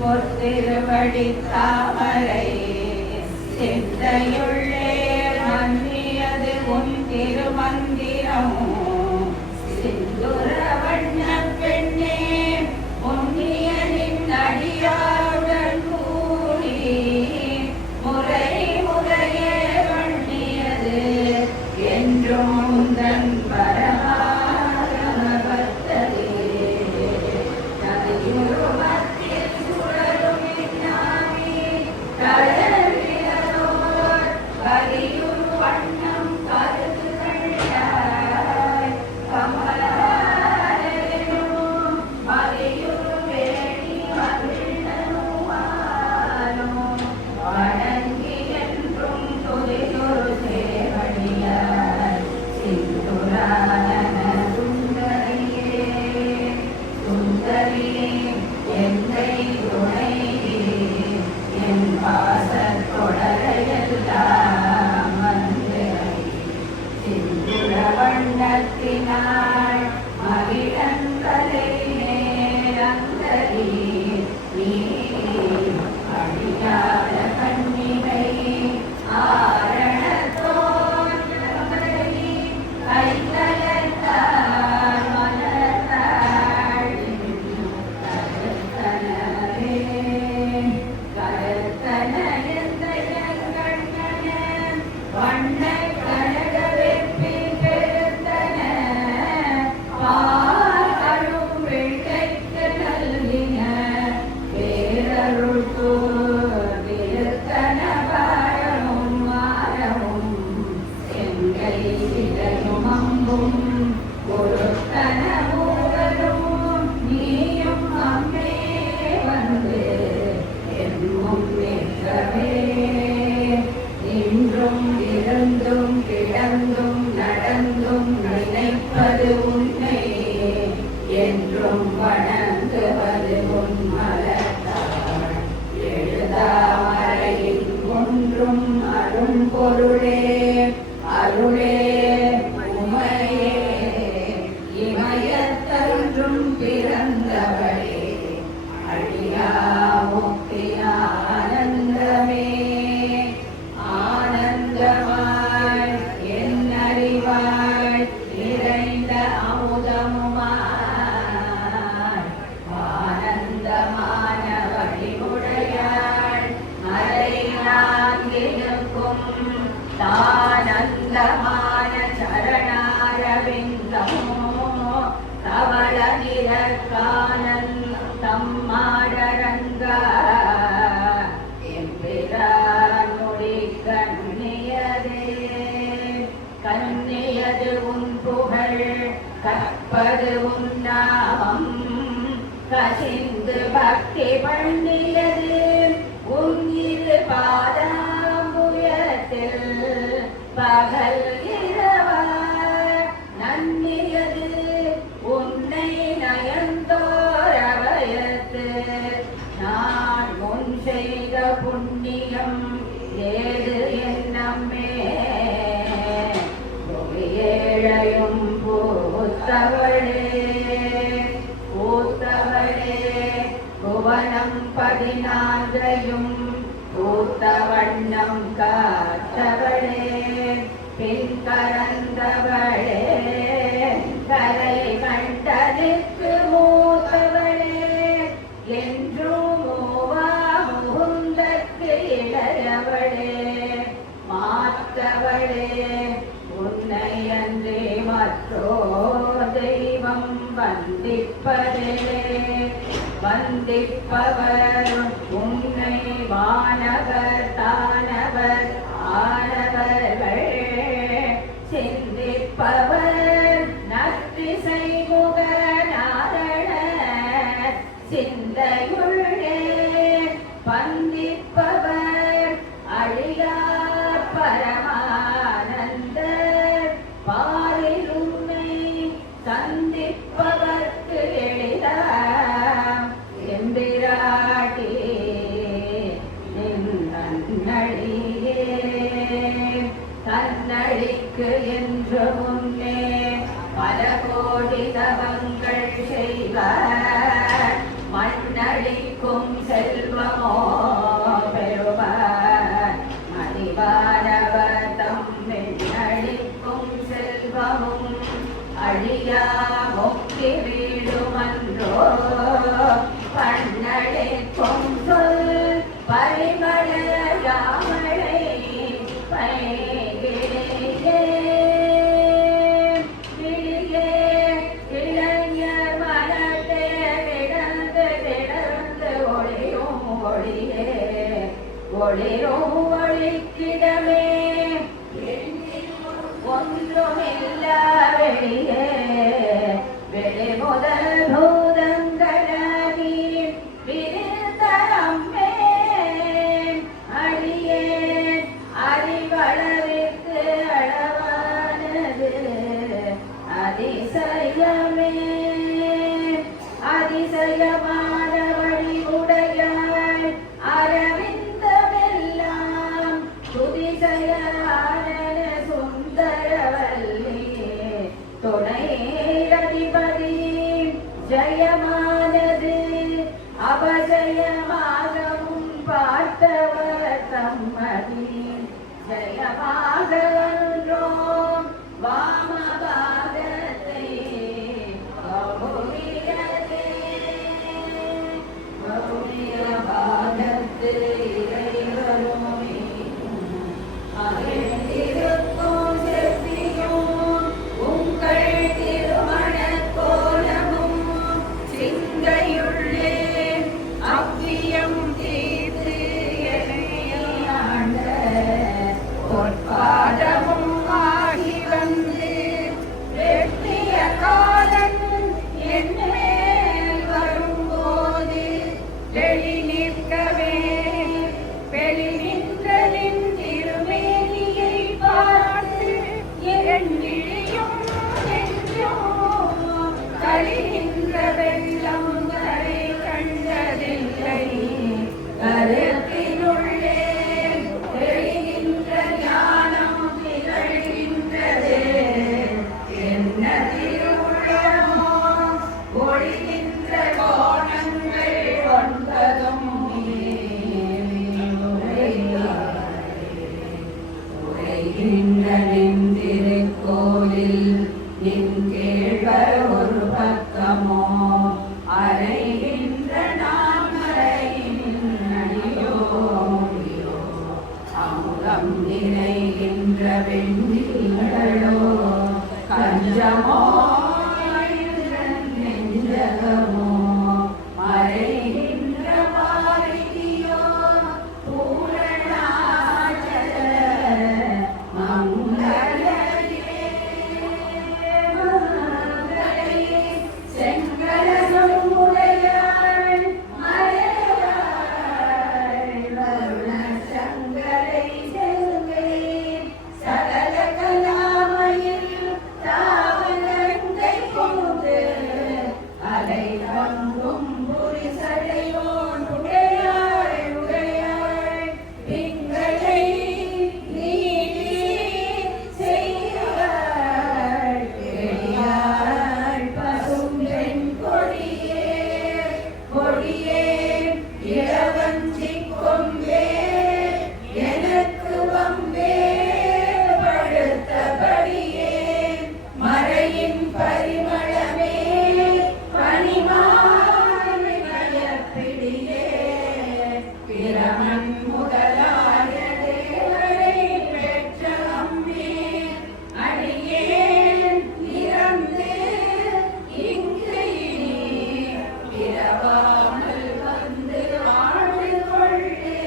பொத்திருவடி தாமரை சிந்தையுள்ளே மன்னியது உன் திருமந்திரமோ சிந்துர வண்ண பெண்ணே உன்னியனின் அடியாருடன் கூடி முறை முறையே வண்ணியது என்றும் உந்தன் வண்ணத்தினாள் மகிழந்தலை நேரந்தரி நீ அடியாத கண்ணினை ஆரணத்தோன் கைத்தலத்தால் மலர்த்தாள் கருத்தன எந்த கண்ணன வண்ண இருந்தும் கிடந்தும் நடந்தும் நினைப்பது உன்னை என்றும் வணங்குவது உன் மலர்த்தாள் எழுதாமறையில் ஒன்றும் அரும் பொருளே அருளே உமையே இமயத்தன்றும் பிறந்தவளே அழியா முக்தியா ஆனந்தமே ஆனந்தமாய் என் அறிவாய் நிறைந்த அமுதமுமாய் ஆனந்தமான வழிமுடையாள் மறை நான்கினுக்கும் தானந்தமான சரணாரவிந்தமோ தவள நிறக்கானந்தம் மாடரங்கா கண்ணியது உன் புகழ் கற்பது உன் நாமம் கசிந்து பக்தி பண்ணியது உன் இரு பாதாம்புயத்தில் பகல் இரவாய் நன்னியது உன்னை நயந்தோரவயத்து நான் முன் செய்த புண்ணியம் ஏது என்னம்மே ஏழையும் பூத்தவளே பூத்தவளே புவனம் 14 பூத்த வண்ணம் காத்தவளே பின் கரந்தவளே கரை கண்டனுக்கு மூத்தவளே என்றும் மூவா முகுந்தற்கு இளையவளே மாத்தவளே உன்னை அன்றே மற்றோ தெய்வம் வந்திப்பதே வந்திப்பவர் உன்னை வானவர் தானவர் ஆனவர்கள் சிந்திப்பவர் நற்றிசை முகநாரண சிந்தையுள்ளே பந்திப்பவர் அழியா பரமானந்த பாரிலுமை சந்திப்பவர்க்கு எளிதாம் எம்பிராட்டி நன்னடியே தன்னடிக்கு என்று முன்னே பல கோடி தவங்கள் செய்வார் மண்ணடிக்கும் மயங்கி வீடுமன்றோ பண்ணழைக்கும் சொல் பரிமள யாமழை பைகிலே விழியே இளைஞர் மனத்தே விடந்து விடந்து ஒளியும் ஒளியே ஒளிரும் ஒளிக்கிடமே ஒன்றுமில்ல வெளியே வெளி முதல் பூதங்களாகி விருந்தரம்மே அடியே அறிவளவிற்கு அளவானது அதிசயமே அதிசயமான வழிவுடையாள் அரவிந்தமெல்லாம் துதிசயமான சுந்தரவல்லி துணை அதிபதி ஜயமானது அபஜயமாகவும் பார்த்தவர் தம்மதி ஜயமாக ஒன்றோம் வாமபாகத்தை பௌரிய பாகத்து இறைவருமே அகிழ்ந்திருக்கும் செவ்வியும் உங்கள் திருமணக் கோலமும் சிந்தையுள்ளே அவ்வியம் தீர்த்து எனையாண்ட பொற்பாதமும் ஆகி வந்து வெற்றிய காலன் என் மேல் வரும்போது வெளி நிற்கவே வெளி நின்றலின் திருமேனியை பார்த்து என் விழியும் நெஞ்சும் கழிகின்ற வெள்ளம் கரை கண்டதில்லை கருத்தினுள்ளே தெளிகின்ற ஞானம் திகழ்கின்றது என்ன திருவுள்ளமோ ஒளிகின்ற கோணங்கள் ஒன்பதும் உரைகின்ற நின்றிருக்கோலில் நின் கேழ்வர் ஒரு பக்கமோ அறைகின்ற நாமரையின் அடியோ அமுதம் நிறைகின்ற வெண்ணிகளோ கஞ்சமோ நெஞ்சகமோ மறைகின்ற மாரிதியோ பூரணாச்சல மங்களயே மங்களயே செங்கலனும் உடையாள் மறையாள் வருண சங்கரை செல்வே சகல கலாமையில் தாவலங்கை கொண்டு அலை பங்கும் புரிசடையோன் உடையாள் உடையாள் திங்களை நீதி செய்யாள் பெரியாள் பசும்பெண் கொடியே கொடியே இளவஞ்சி கொம்பே எனக்கு வம்பே படுத்தபடியே மறையின் பரிமளமே பனிமாலை மயப்பிடியே பிரமன் முதலாய தேவரை பெற்ற அம்மே அடியேன் இறந்து இங்கு இனி பிறவாமல் வந்து வாழ்ந்து கொள்ளே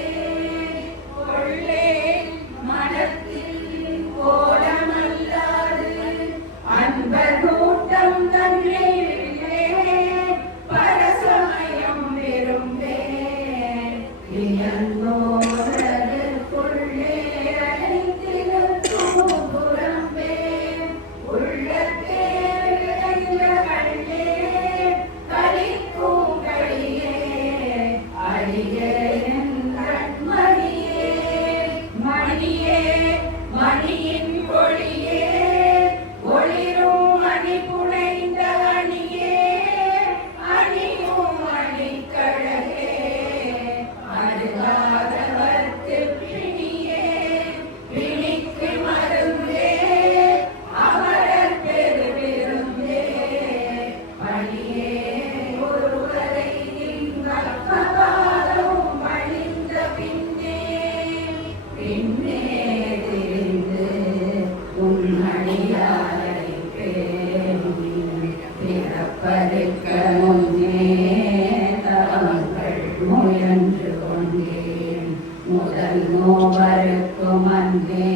கொள்ளே மனத்தில் கோலமல்லாது அன்பர் கூட்டம் தன்னிலே பரசமயம் விரும்பே இயந்தோரதுக்குள்ளே அழைத்திருக்கும் புறம்பே உள்ளத்தே விளைந்த கண்ணே கலிக்கும் களியே அடியேன் கண்மணியே மணியே மணியின் ஒளியே ஒளிரும் மணி புனைந்த அணியே அணியும் மணிக்கழகே அருகாதவர்க்கு பிணியே பிணிக்கு மருந்தே அமரர் பெருவிருந்தே முயன்று கொண்டேன் முதல் நோவருக்கும் அன்பே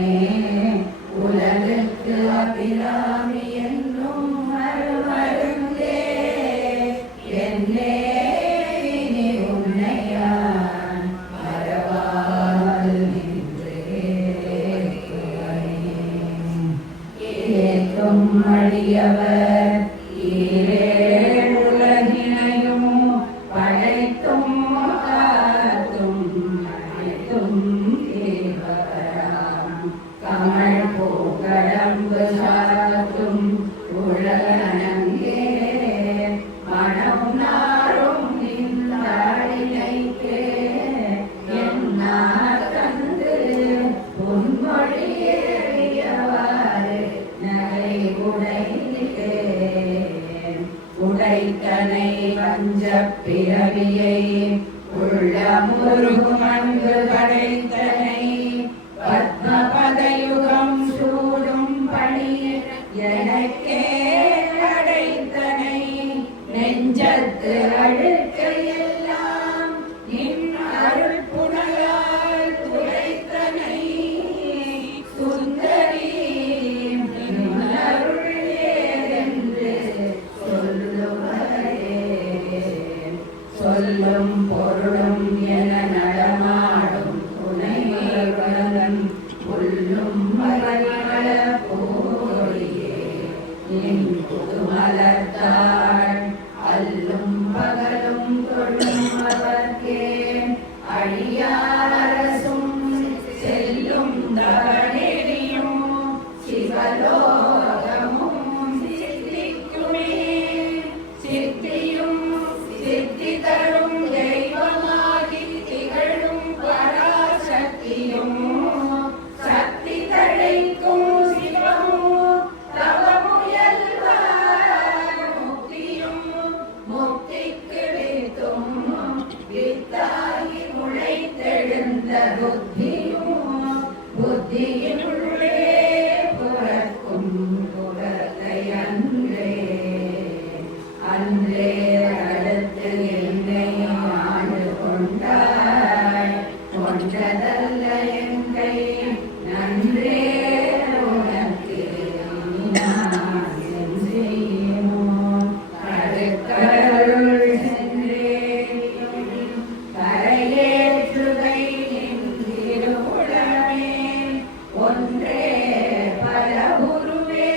உலகுக்கு அபிராமி என்னும் மறுமருந்தே என்னே இனி உன்னையான் மறவால் நின்றே ஏற்றும் அடியவர் உலகினையும் படைத்தும் காத்தும் அனைத்தும் தேவராம் கமல் பூங்கடம்பு சாத்தும் உலகனங்கே மனம் நாரும் நின்றாடினைக்கு என்னா தந்து பொன்மொழியேறியவாறு நகை உடைந்தே உடைத்தனை வஞ்ச பிறவியை உள்ள முருகும் அன்பு படைத்தனை பத்மபதயுகம் சூடும் பணி எனக்கே அடைத்தனை நெஞ்சத்து அழுக்கையெல்லாம் நின் அருள் புனலால் துடைத்தனை சுந்தரி நின் அருள் ஏதென்று சொல்லுவரே சொல்லும் பொருளும் என நடமாடும் துணைவன் புல்லும் மரமள போரியே நின் புதுமலர்த்தாள் அல்லும் பகலும் தொழும் அவர்க்கே அழியாரசும் செல்லும் தவணெறியும் சிவலோகமும் சித்திக்குமே சித்தியும் சித்தி தரும் தெய்வமாகி திகழும் பராசக்தியும் சக்தி தழைக்கும் சிவமும் தவமுயல்வார் முக்தியும் முக்திக்கு வித்தும் வித்தாகி முளைத்தெழுந்த புத்தியும் புத்தியினுள்ளே புறக்கும் புறத்தை அன்றே அன்றே அடுத்து என்னை ஆண்டு கொண்டாய் கொண்டதல்ல எங்கை நன்றே உனக்கு நான் என் செய்யுமோ கருக்கருள் சென்றே கரையேற்றுகை நின்றிருவுடமே ஒன்றே பல உருவே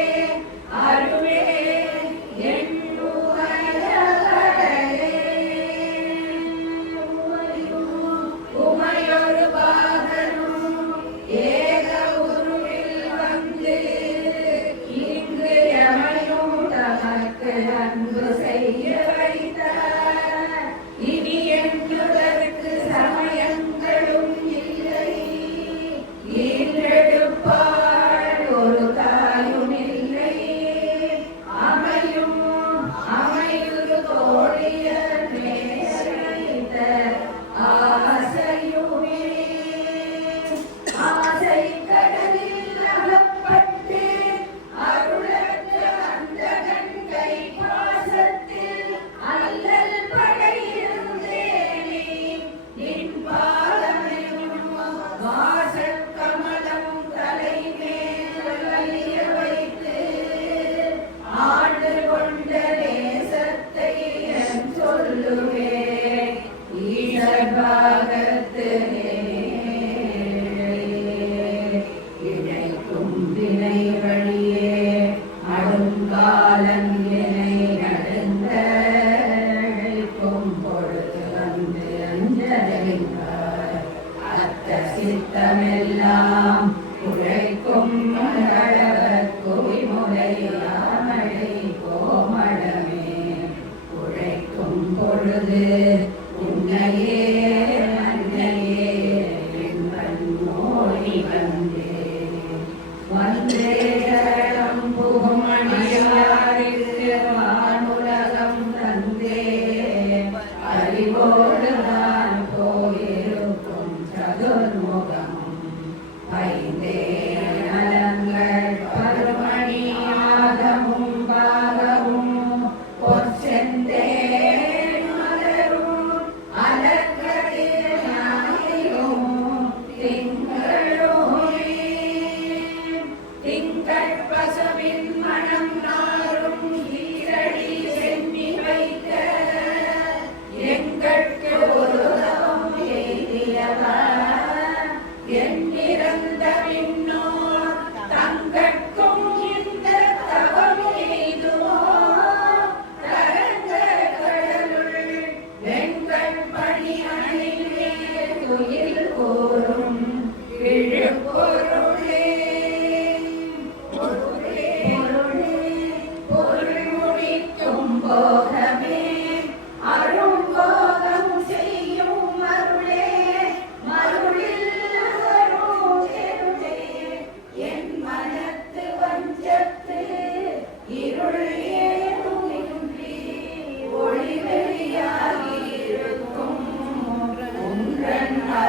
அருவே உமையொரு பாகனும் ஏக உருவில் வந்து இங்கு எமையும் தமக்கு அன்பு செய்ய வைத்தார் இனி என்பதற்கு சமயங்களும் இல்லை ஈன்றெடுப்பாள் ஒரு தாயும் இல்லை அமையும் அமையுறு தோழியர் மேசைத்த ஆசையுமே ஆசை கடலில் அகப்பட்டு அருளற்ற அந்த கண்கை பாசத்தில் அல்லல் படையிருந்தேனே நின் பாதமெனும் வாசல் கமலம் தலைமேல் வலிய வைத்து ஆண்டு கொண்ட நேசத்தை என் சொல்லுவேன் ஈசர்பாகத்து இணைக்கும் வினை வழியே அடுங்காலன் வினை நடுந்தழைக்கும் பொழுது வந்து அஞ்சலைந்தார் அத்த சித்தமெல்லாம் உழைக்கும் மகளவர் குவிமுலையாமழை கோமளமே உழைக்கும் பொழுது உன்னையே அன்னையே என் மோடி வந்தே வந்தே சரணம் புகும் அடியாருக்கு வானுலகம் தந்தே அறிவோடு நான் போயிருக்கும் சதுர்முகமும்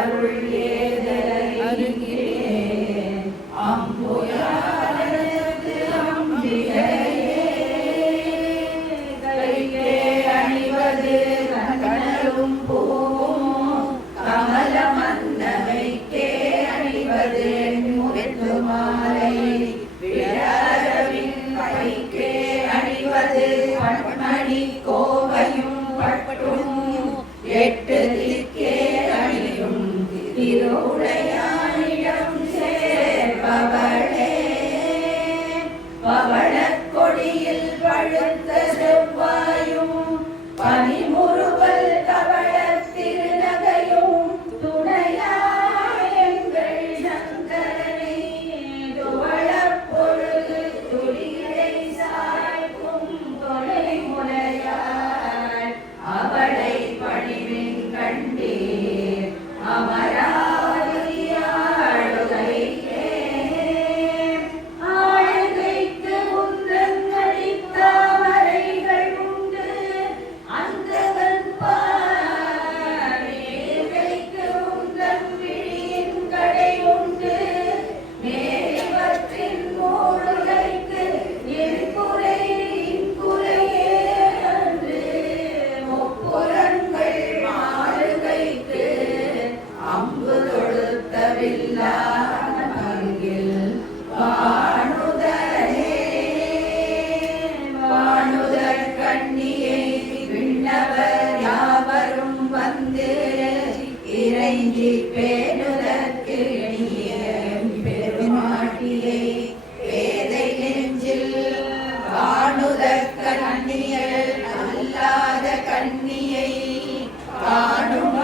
அருள் ஏதருகிறே அம்புயாருக்கு அம்பிகையே கையே அணிவது கனலும் பூவும் கமல மன்னமைக்கே அணிவது முத்து மாலை விழாரவின் கைக்கே அணிவது பட்மணி கோவையும் பட்டும் எட்டு திக்கே அணியும் திருவுடையானிடம் சேர்பவளே பவளக் கொடியில் பழுத்த செவ்வாயும் பனிமுறுவல் கவளத் திருநகையும் துணையாயங்கள் சங்கரனை துவளப் பொழுது துளிரை சாய்க்கும் தொலை முலையாய் அவளை பணிவின் கண்டீர் அமராவதி ஆளுகைக்கே ஆளுகைக்கு உந்தங்களின் தாமரைகள் உண்டு அந்தவன் பார்வைக்கு உந்தன் விழியின் கடை உண்டு மேலிவற்றின் மூடுகைக்கு இன்குறையே அன்று முப்புறங்கள் மாறுகைக்கு அம்பு தொடுத்தவில்லா அங்கில் வானுதரே வானுதர் கண்ணியை விண்ணவர் யாவரும் வந்து இறைஞ்சி பேணுதற்கு எண்ணிய பெருமாட்டியை பேதை நெஞ்சில் காணுதற் கண்ணியல் அல்லாத கண்ணியை காணும்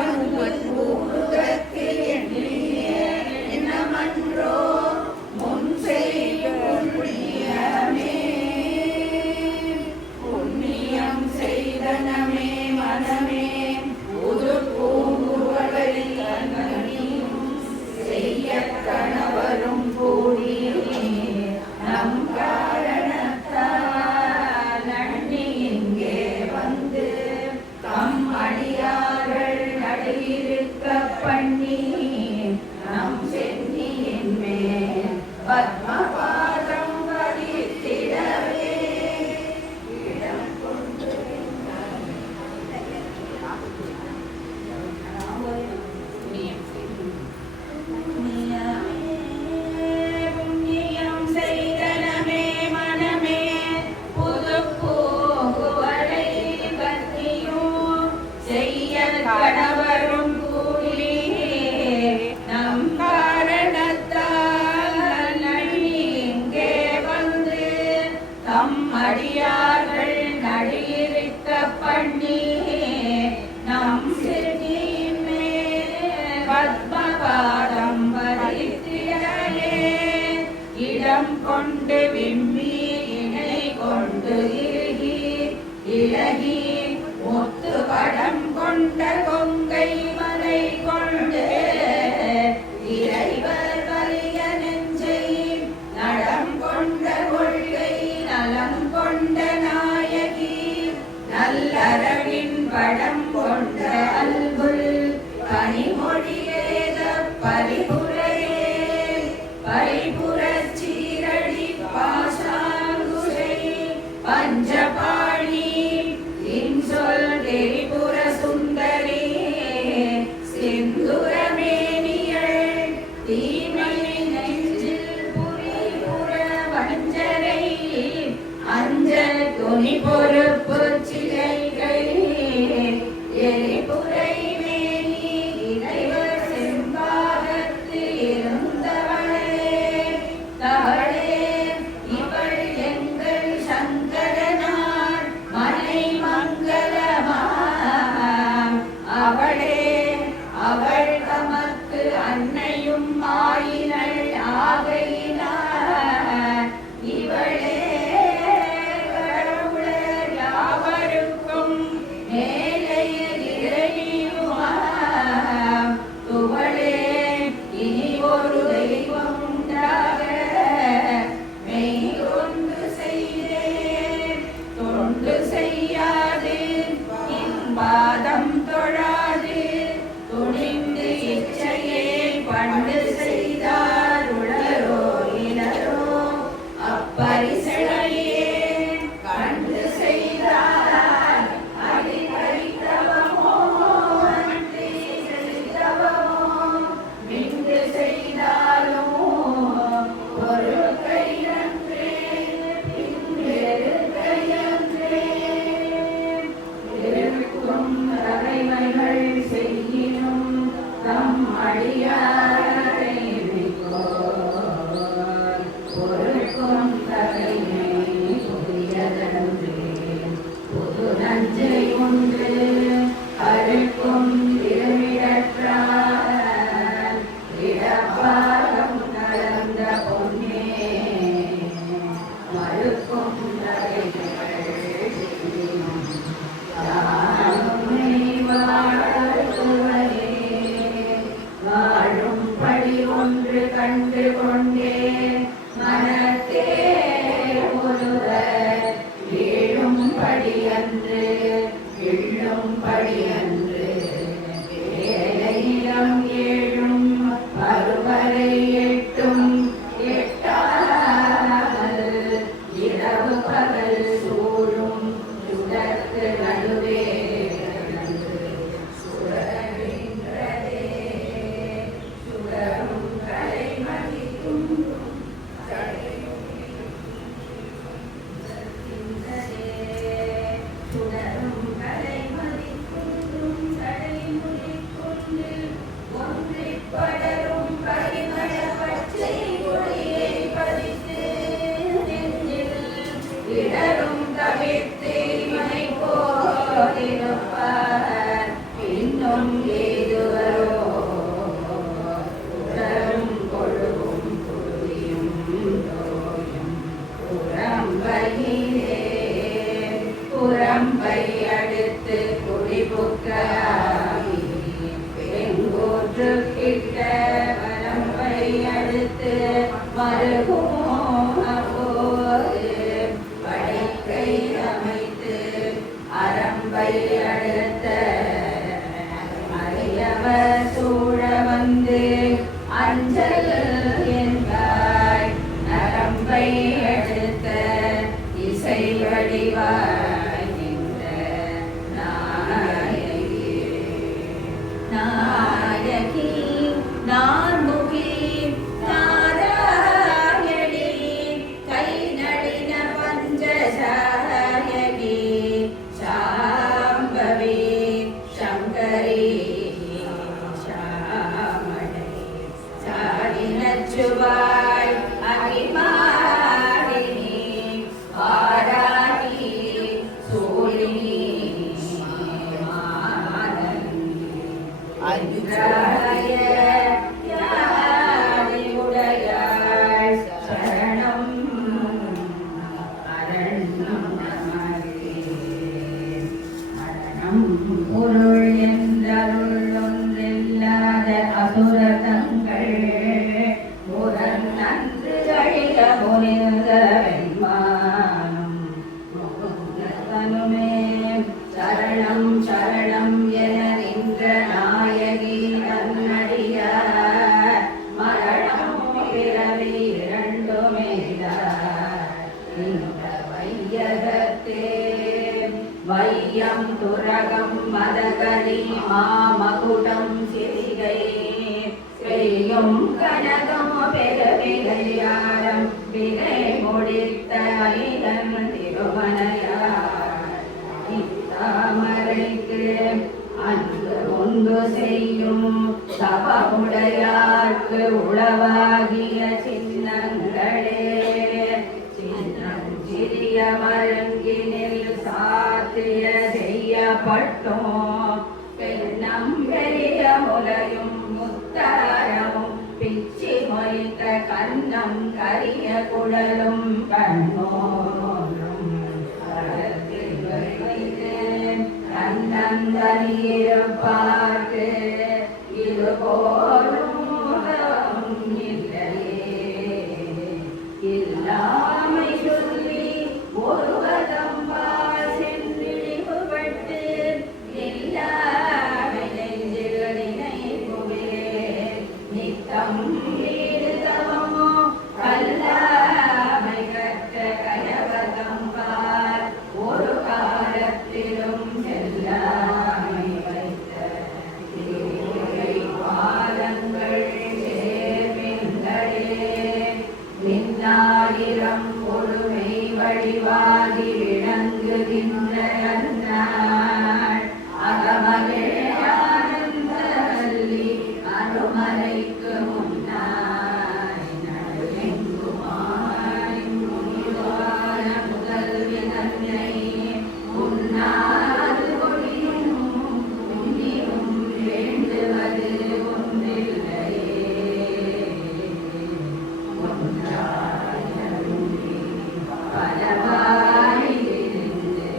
ஊடுதற்கு எண்ணமன்றோ முன் செய்யும் புண்ணியமே புண்ணியம் செய்தனமே மனமே புது பூங்குவலில் அன்னியும் செய்ய கணவரும் கூடி நம் காரணத்தால் நன்னி இங்கே வந்து தம் அடியார்கள் நடுயிருக்க பண்ணி நம் சென்னியின் மேல் பத்மபாதம் வலித்திடவே இடம் கொண்டு புண்ணியம் செய்தனமே மனமே புது பூங்குவலை கத்தியும் செய்ய கணவரும் கூடி நம் காரணத்தால் இங்கே வந்து தம் அடியார்கள் நடியிருக்க பண்ணி நம் சிறுமியின் மேல் பத்மபாதம் வரித்திடலே இடம் கொண்டு விம்மி இணை கொண்டு இறுகி இழகி முத்து படம் கொண்ட கொங்கை மலை கொண்டு இறைவர் வலிய நெஞ்சை நடம் கொண்ட கொள்கை நலம் கொண்ட நாயகி நல்லறவின் படம் கொண்ட அல்புல் கனிமொழியேத பரிபுரையே பரிபுரச் சீரடி பாசாங்குஷை பஞ்சபாணி இன்சொல் திரிபுர சுந்தரி சிந்துரமேனியள் தீமை நெஞ்சில் புரிபுர வஞ்சரை அஞ்சல் துணி பொறுப்பு சிலைகை எரிபுரை மேனி இறைவர் செம்பாகத்து இருந்தவளே தவளே இவள் எங்கள் சங்கரனார் மனை மங்களமாம் அவளே அவள் தமக்கு அன்னையும் ஆயின பண்டு செய்தார் உளரோ இளரோ அப்பரிசனையே கண்டு செய்தார் அதிகரித்தவமோ அன்றி செய்தவமோ மிண்டு செய்தாலும் ஒரு கையன்றே பின்வேறு கையன்றே இருக்கும் தலைமைகள் செய்யினும் தம் அடியாரை பொருட்கும் தலைமை புதியதன்றே புது நஞ்சை ஒன்று அருக்கும் திருவிழற்றார் இடப்பாகம் கலந்த பொன்னே மறுக்கும் தலைமைகள் செய்யினும் யாருமே வாழ்த்துவரே வாழும்படி ஒன்று கண்டு கொண்டே மனத்தே ஒருவர் வீழும்படி அன்று விழும்படி அன்று வேலையிடம் ஏழும் பருவரை எட்டும் எட்டாமல் இரவு பகல் சூழும் சுடற்கு நடுவே சுடர்கின்றதே சுடரும் கலைமதிக்கும் சுடரும் கலைமதிக்கும் தடைமுடிக்கொண்டு ஒன்றிப் படரும் பரிமள பச்சை கொடியை பதித்து நெஞ்சில் இடரும் தவிர்த்து இமை போதிருப்பார் இன்னும் ஏதுவரோ உடரும் கொழுவும் குருதியும் நோயும் புறம்பையிலே புறம்பை அடுத்து குடிபுக்காகி பெங்கூற்று கிட்ட வரம்பை அடுத்து மருகுமோ அப்போது படைக்கை அமைத்து அரம்பை அடுத்த அறியவர் சூழ வந்து அஞ்சல் என்பாய் நரம்பை அடுத்த இசை வடிவாய் நின்ற நாயகி நான்முகி நாராயணி கை நளின பஞ்சசாயகி சாம்பவி சங்கரி சாமணி சாடினச்சுவாய் அகிமாரிணி பாராட்டி சூலினி அன்றாய யானை உடையாள் சரணம் அரண்யம் நமக்கே மரணம் பொருள் என்றருள் ஒன்றில்லாத அசுரதங்கள் முரண் நன்று அழிய முனிந்த வெண்மானம் முகுந்தனுமே சரணம் சரணம் என நின்ற நாயகி நன்னடியார் மரணம் பிறவி இரண்டுமேதார் இந்த வையகத்தே வையம் துரகம் மதகலி மாமகுடம் சிறிகை செய்யும் கனகம் பெருவிகையாரம் வினை முடித்த ஐதன் திருமணையார் இத்தாமரைக்கு அன்பு ஒன்று செய்யும் தவமுடையார்க்கு உளவாகிய சின்னங்களே சின்னம் சிறிய மருங்கினில் சாத்திய செய்யப்பட்டோம் பெண்ணம் பெரிய முலையும் முத்தாரமும் பிச்சி மொய்த்த கண்ணம் கரிய குடலும் கண்ணோரும் தனியிருப்பார்க்கு இது போலும் இல்லையே இல்லாமை சொல்லி ஒருவதம்பால் சென்றிழிவுபட்டு இல்லாமை நெஞ்சில் நினைவுவிலே நித்தம் தவம் மீது தவமோ கல்லாமை கற்ற கயவதம் பார் ஒரு காலத்திலும் செல்லாமை வைத்த பாதங்கள் சேர்மின்களே மின்னாயிரம் பொறுமை வழிவாகி விளங்குகின்ற அந்நாள் அகமலே ஆனந்த வல்லி அருமறைக்கு முன்னாய் நடுவெங்குமாய் முனிவான முதல்வி நன்னை முன்னாது ஒளியும் புண்ணியும் வேண்டுவது ஒன்றில்லையே பலவாயிருந்து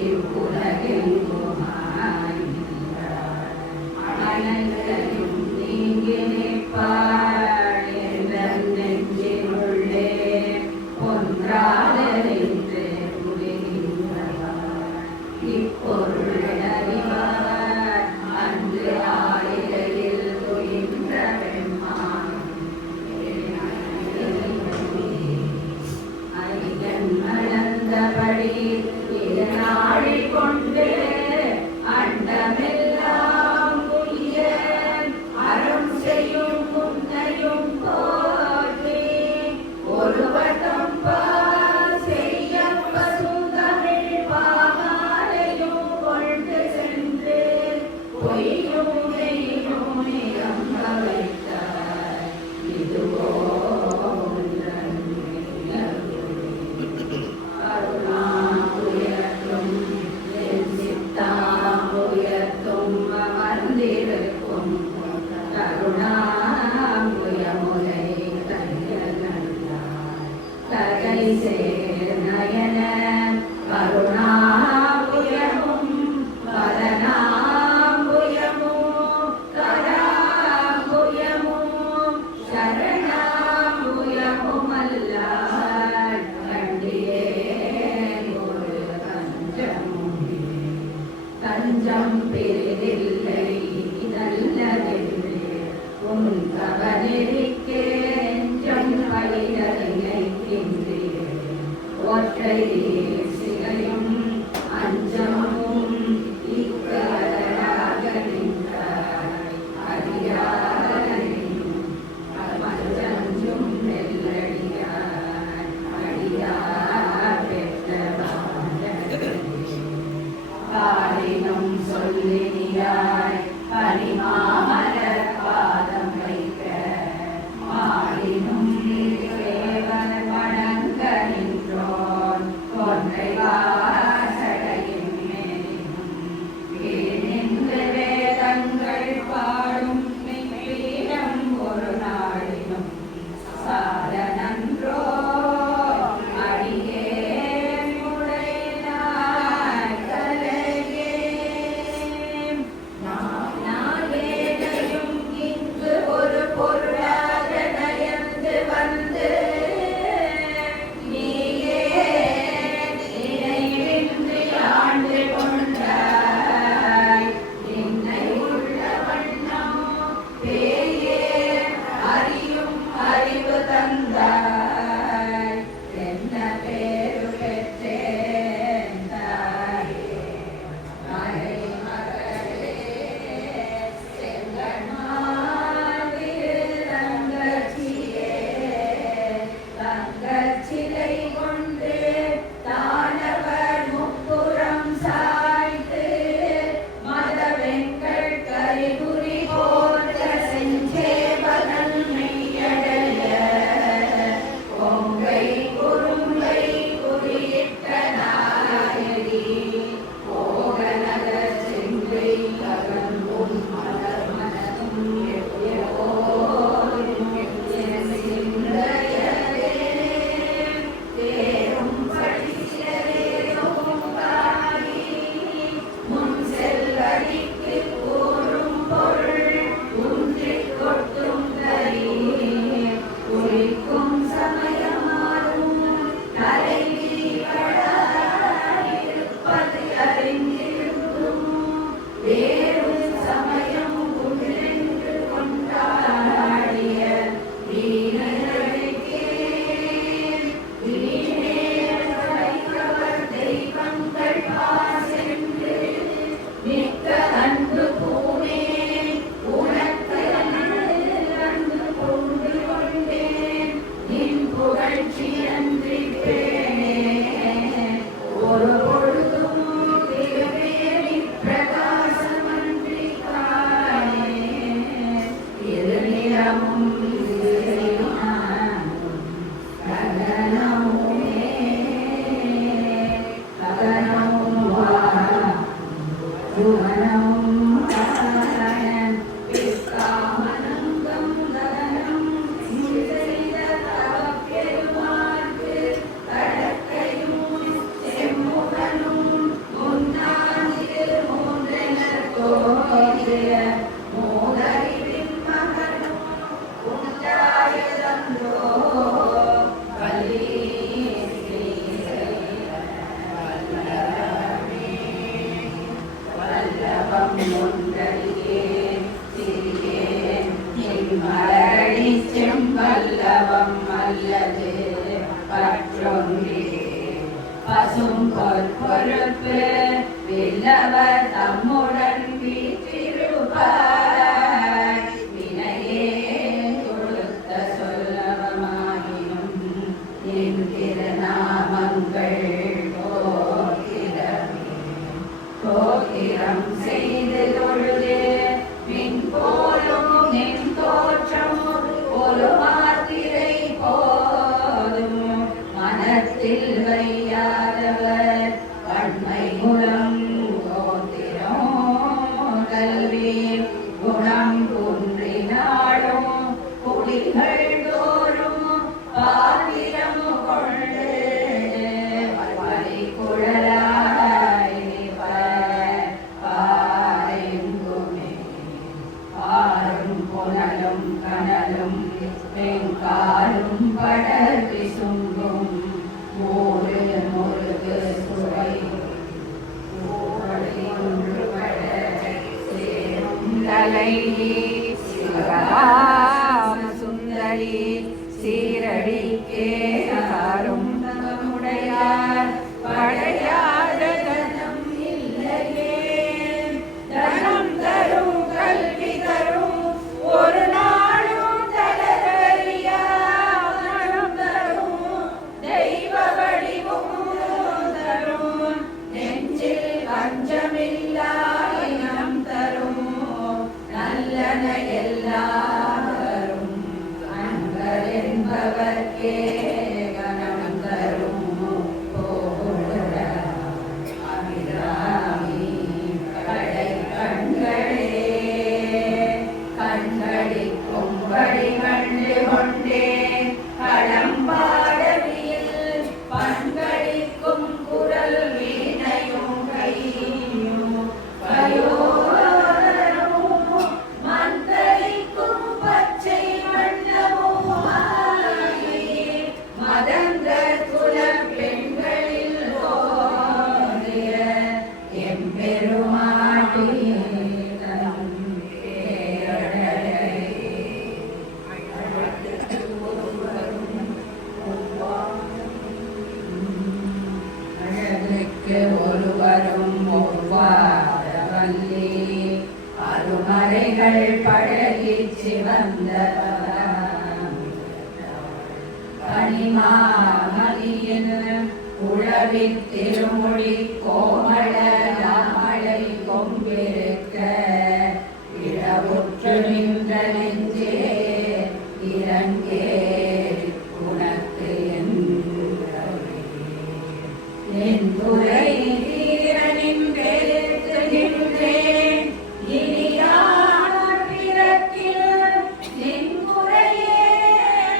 இவ்வுலகெங்குமாய் அனைத்தையும் நீங்கி நிற்பாள் என்ற நெஞ்சினுள்ளே ஒன்றாதென்று முடிகின்றவாள் இப்பொருள் அறிவார் அன்று ஆயிரையில் துயின்ற பெண்மான் ஐயன் மணந்தபடி இது நாழி கொண்டு அண்டமெல்லாம் புரிய அருள் செய்யும் முன்னையும் போற்றி ஒருவட்டம் பால் செய்ய பசுந்தமிழ் பாமாலையும் கொண்டு சென்று பொய்யும் மெய்யும் நிரம்ப வைத்தார் இதுவோ அருளாம் என் சித்தாம் உயர்த்தும் அமர்ந்திருக்கும் கருணாம்புயமுலை கையகண்டார் கரை சேர் நயன கருணாம்புயமும் பரநாம்புயமும் கராம்புயமும் சரணாம்புயமும் அல்லார் கண்டியே ஒரு தஞ்சம் பெரிதில்லை நல்லதென்று உன் கவனிக்கே நெஞ்சம் பயிரறிஞைக்கின்றேன் ஒற்றை சிகையும் அஞ்சமும் இக்கடலாக நின்றாய் அறியாரையும் மஞ்சஞ்சும் நெல்லடியார் அடியார் பெற்ற பாடினும் சொல்லினியாய் பரிமாமலர் பாதம் வைக்க மாடினும் தேவர் வணங்க நின்றோன் மலரடி செம்பல்லவம் அல்லது பற்றொன்றே பசும் பொறுப்பு வில்லவர் தம்முடன் வீற்றிருப்பார் வினையே கொடுத்த சொல்லவமாயினும் என் திருநாமங்கள் கோத்திரம் செய்து தொழுது பின் போலும் நின் தோற்றம் ஒரு மாத்திரை போதும் மனத்தில் வையாதவர் கண்மை குலம் கோத்திரம் கல்வி குணம் குன்றினாலும் குடிகள் தோறும் பாத்திரம் கொண்டு பலி குழலாய் பாரெங்குமே பாரும் புனலும் கனலும் பெண்காலும் படர் விசும்பும் மூடு முருகு சுவை ஒன்றுபட சேரும் தலை சிவகாம சுந்தரி சீரடிக்கே ஆரும் தமுடையார் படையாத தனம் இல்லையே தனம் தரும் கல்வி தரும் ஒரு நாளும் தளரறியா மனம் தரும் தெய்வ வடிவும் தரும் நெஞ்சில் பஞ்சமில்லா இனம் தரும் நல்லன எல்லாம் தரும் அன்பர் என்பவர்க்கே கணம் தரும் போடுற அபிராமி கடை கண்களே கண்களிக்கும் வழி கண்டு கொண்டே களம்பாடவியில் பண்களிக்கும் குரல் வீணையும் கையும் பயோதரமும் மந்தளிக்கும் பச்சை வண்ணமும் மதந்த குலப் பெண்களில் ஓதிய எம்பெருமாட்டி தம் பேரழகை அழகுக்கு ஒருவரும் ஒவ்வாத வல்லி அருமறைகள் பழகிச் சிவந்த கனிமாமதியின் உழவித் திருமொழி கோமள நாமளை கொம்பிருக்க இழவுற்று நின்ற நெஞ்சே இறங்கே உனக்கு என் துறை தீர நின்றெழுத்து நின்றேன் இனி யார் பிறக்கில் நின் குறையே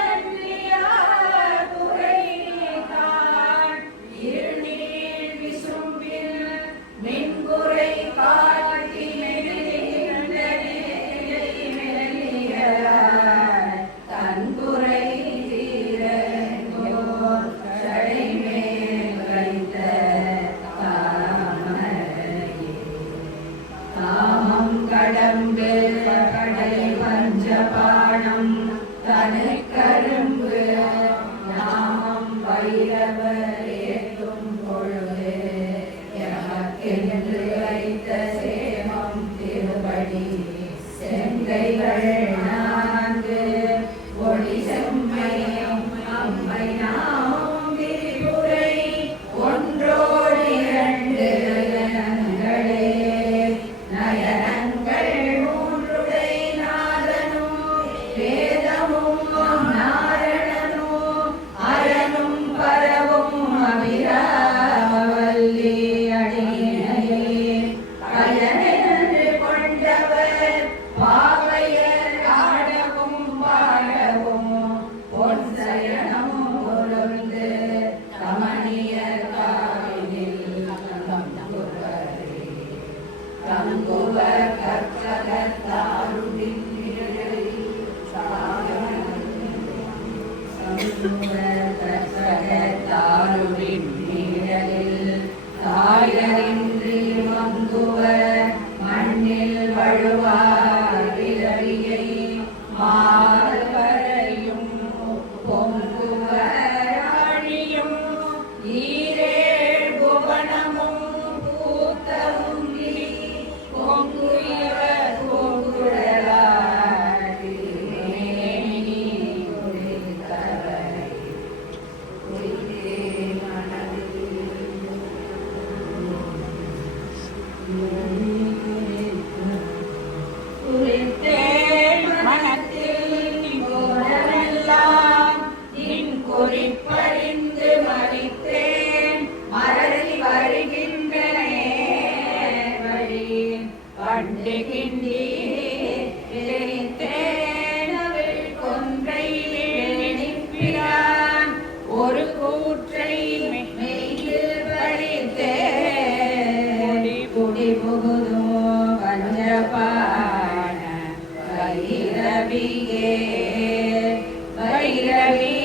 அன்றியார் குறைதான் இருநீர் விசும்பில் நின் குறை காட்டி தன் குறை தீர சடை மேல் வைத்த தாமரையே காமம் கடம்பு கடை பஞ்சபாணம் தனு கரும்பு நாமம் வைரவர் ஏற்றும் பொழுது எமக்கென்று வைத்த சேமம் திருபடி செங்கைகள் நான்கு ஒளி செம்மையும் அம்மை நாமும் விரிபுரை ஒன்றோடு இரண்டு நயனங்களே நயனங்கள் மூன்றுடை நாதனும் வேதமும் மால்வரையும் பொங்குவராழியும் ஈரேழ் புவனமும் பூத்தவும் பொங்குயவ பூங்குழலாடி மேனி உரித்தவரை உயிரே மனது குறித்தேன் மனத்தில் போனவெல்லாம் நின் குறிப்பறிந்து மறித்தேன் மறதி வருகின்றனே வழி பண்டுகின்றேன் கொன்றை நிற்பிறான் ஒரு கூற்றை மெய்யில் பறித்தேன் குடி புகுதோ பஞ்சபாண வைரவியே வைரவி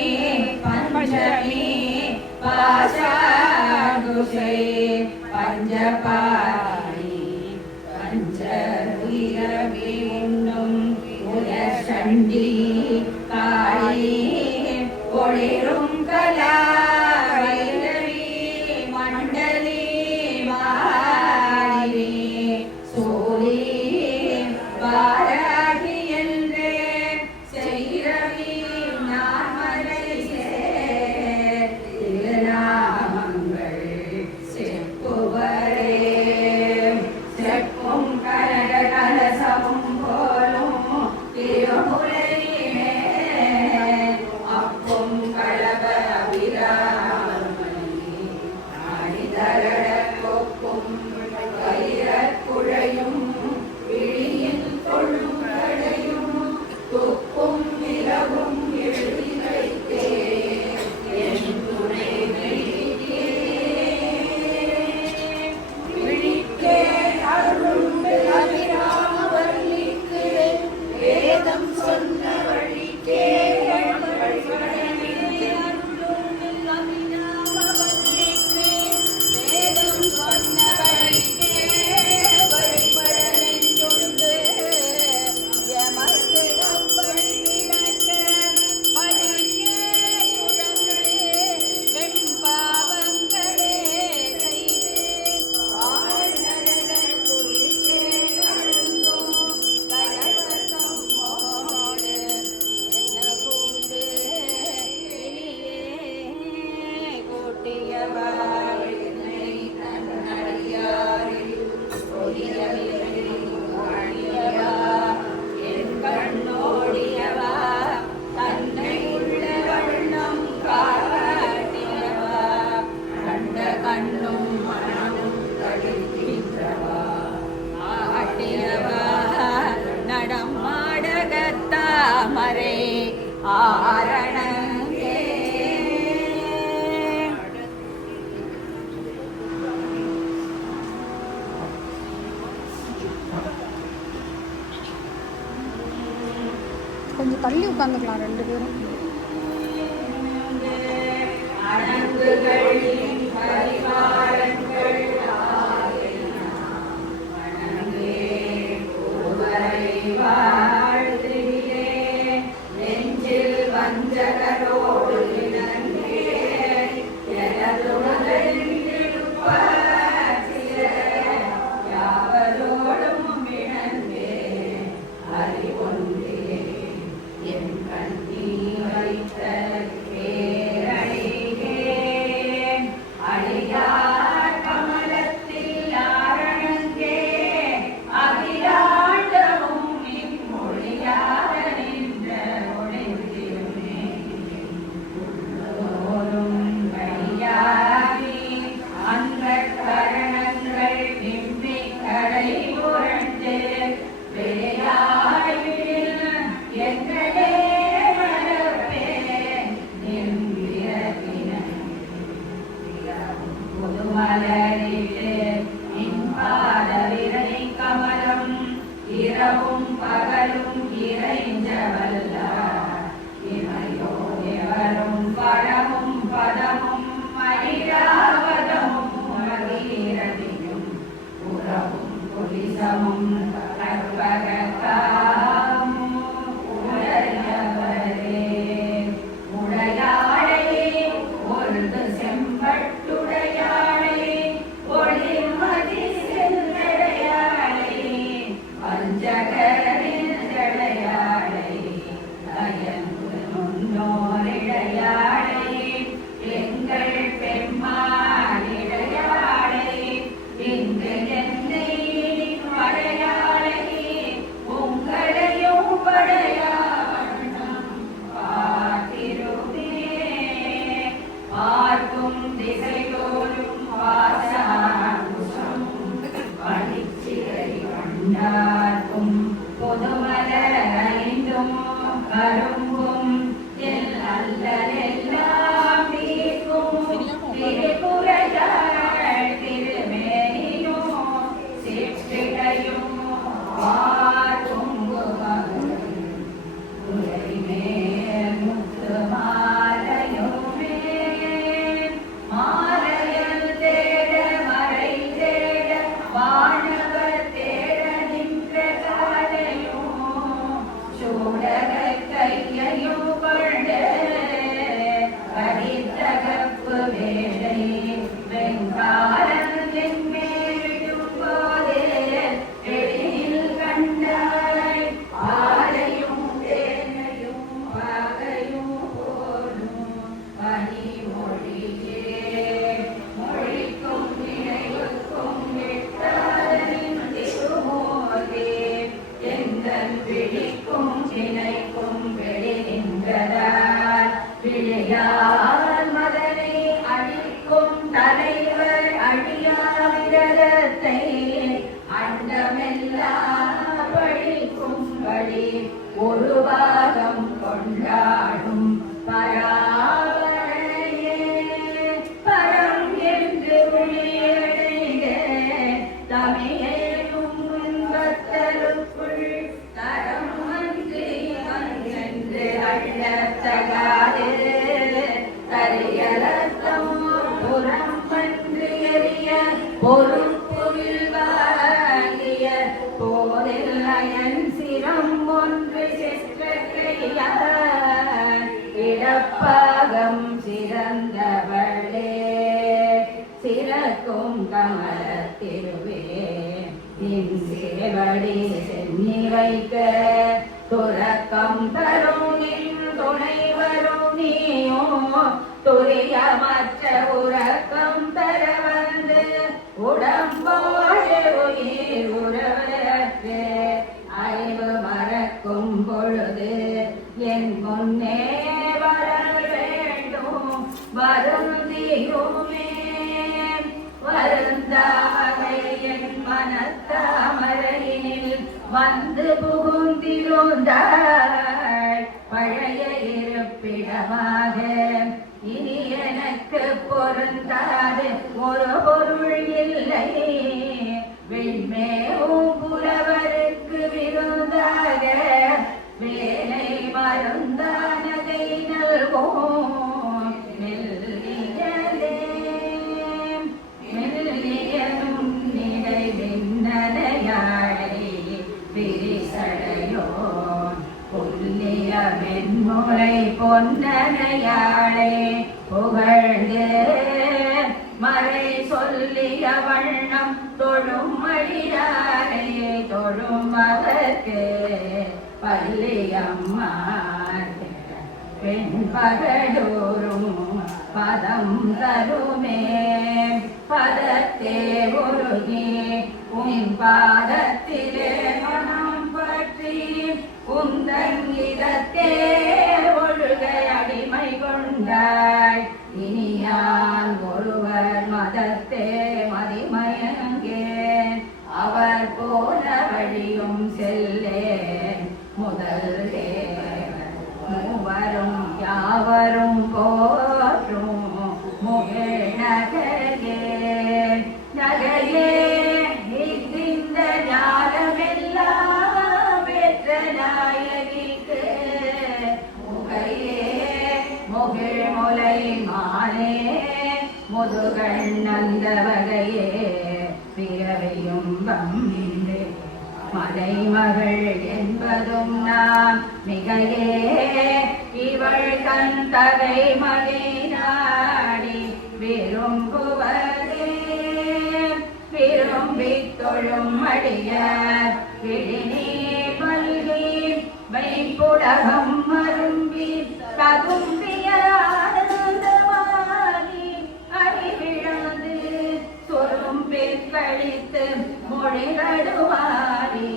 பஞ்சமி பாசாகுசை பஞ்சபாணி பஞ்சவீரவி உண்ணும் உயர்சண்டி காளி ஒளிரும் கலா வைரவி மண்டலி மாரி சூரி வாராகி என்றே செய்ரவி நாமரை திருநாமங்கள் செப்புவரே செப்பும் கனக கலசமும் போலும் திருமுலையிலே அப்பும் களப அபிராமணி அணிதரட கொப்பும் வைரக் குழையும் விழியின் தொழும் கடையும் துப்பும் நிலவும் எழுதி வைத்தே என் துணை விழிக்கே அருளும் அபிராமவல்லிக்கு வேதம் சொன்ன வழிக்கே வேதம் சொன்ன வழிக்கே வழிபட நெஞ்சுண்டு எமக்கு கப்பல் விளக்க பணிக்கே சுழன்று வெண்பாவங்களே செய்து ஆழ்நரக குளிக்கே அழுந்தோம் கயவர்த்தம் மோடு என்ன கூண்டு வெளியே கூட்டியவாள் என்னை தன்னடியாரில் ஒளியவில்லை வாழியவா என் கண்ணோடியவா தன்னை உள்ள வண்ணம் காட்டியவா கண்ட கண்ணும் மனமும் தடுக்கின்றவா ஆட்டியவா நடம் மாடகத்தாமரை ஆரணங்கே கொஞ்சம் தள்ளி உட்காந்துக்கலாம் ரெண்டு பேரும். அணங்குகளின் பரிவாரங்கள் ஆயினாம் வணங்கே ஒருவரை வாழ்த்திலே நெஞ்சில் வஞ்சகரோடு இணங்கே யாவரோடும் இணங்கே அறிவொன்றே என் கண்ணி வைத்த பேரணிகே அழியா அரும்பும் என் அல்லலெல்லாம் நீக்கும் திருக்குறளாள் திருமேனியும் சிற்றிடையும் வாரும்பு உரைமேல் முத்து மாலையுமே மாலையில் தேட மறை தேட வானவர் தேட நின்ற காலையும் சூடக கையையும் கொண்டு கரித்தகப்பு வேலை வெங்காலத்தின் மேலும் போதே எழில் கண்டாய் ஆலையும் தேனையும் பாகையும் போலும் பனி மொழியே மொழிக்கும் நினைவுக்கும் விட்டாரின் திருமோதே எங்கள் விழிக்கும் சினைக்கும் வெளிகின்றதால் விளையார் மதனை அழிக்கும் தலைவர் அழியாவிரதத்தை அண்டமெல்லாம் பழிக்கும்படி ஒரு பாகம் கொண்டாடும் பராவரையே பரம் என்று ஒளியடைந்த தமிழேனும் இன்பத்தலுக்குள் தரம் வந்து என்று அள்ளத்தகாது தரியலத்தம் புறம் பன்று எறிய பொறுப்புவில் வாங்கிய போரில் அயன் சிரம் ஒன்று செற்றையார் இடப்பாகம் சிறந்தவளே சிறக்கும் கமலத்திருவே நின் சேவடி சென்னி வைக்க துறக்கம் தரும் நின் துணை வரும் நீயோ துரியமற்ற உறக்கம் தர வந்து உடம்போடு உயிர் உறவற்று அறிவு மறக்கும் பொழுது என் முன்னே வர வேண்டும் வருந்தியுமே வருந்தாவை என் மனத்தாமரையில் வந்து புகுந்திருந்தாய் பழைய இருப்பிடமாக இனி எனக்கு பொருந்தாது ஒரு பொருள் இல்லை விண்மேவும் புலவருக்கு விருந்தாக வேலை மருந்தானதை நல்வோம் மெல்லியலே மெல்லியனும் நிலை விண்ணலையாளை விரிசடையோ புல்லிய வெண்முளை பொன்னனையாளை புகழ்ந்து மறை சொல்லிய வண்ணம் தொழும் அடியாரை தொழும் அதற்கு பள்ளியம்மார் பெண் பகடோரும் பதம் தருமே பதத்தே உருகி உன் பாதத்திலே மனம் பற்றி உந்தங்கிதத்தே ஒழுக அடிமை கொண்டாய் இனியான் ஒருவர் மதத்தே மதிமயங்கேன் அவர் போன வழியும் செல்லேன் முதல் மூவரும் யாவரும் போற்றும் முகிழ் நகையே நகையே இந்த ஞானமெல்லாம் பெற்ற நாயகிக்கு முகையே முகிழ் முலை மாலே முதுகள் நந்த வகையே பிறவையும் வந்தே மலைமகள் என்பதும் நாம் மிகையே இவள் கண் தகை மகை நாடி விரும்புவதே விரும்பி தொழும் அடிய விழிநீர் மல்கி வைப்புடகம் மரும்பி தகும்பிய ஆனந்தமாகி அறிவிழந்து சொரும்பி கழித்து மொழிகடுவாரி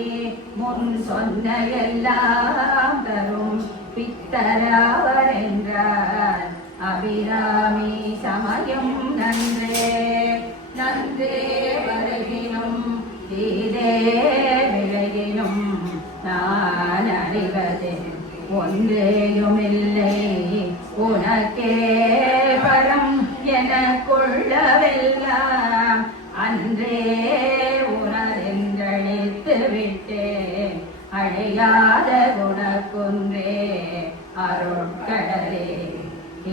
முன் சொன்ன எல்லாம் தரும் பித்தராவர் என்றார் அபிராமி சமயம் நன்றே நன்றே வருகினும் தீதே விலகினும் நான் அறிவதே ஒன்றேயுமில்லை உனக்கே பரம் எனக்குள்ளவெல்லாம் அன்றே உணரென்றழித்து விட்டேன் அழியாத குணக்குன்றே அருட்கடலே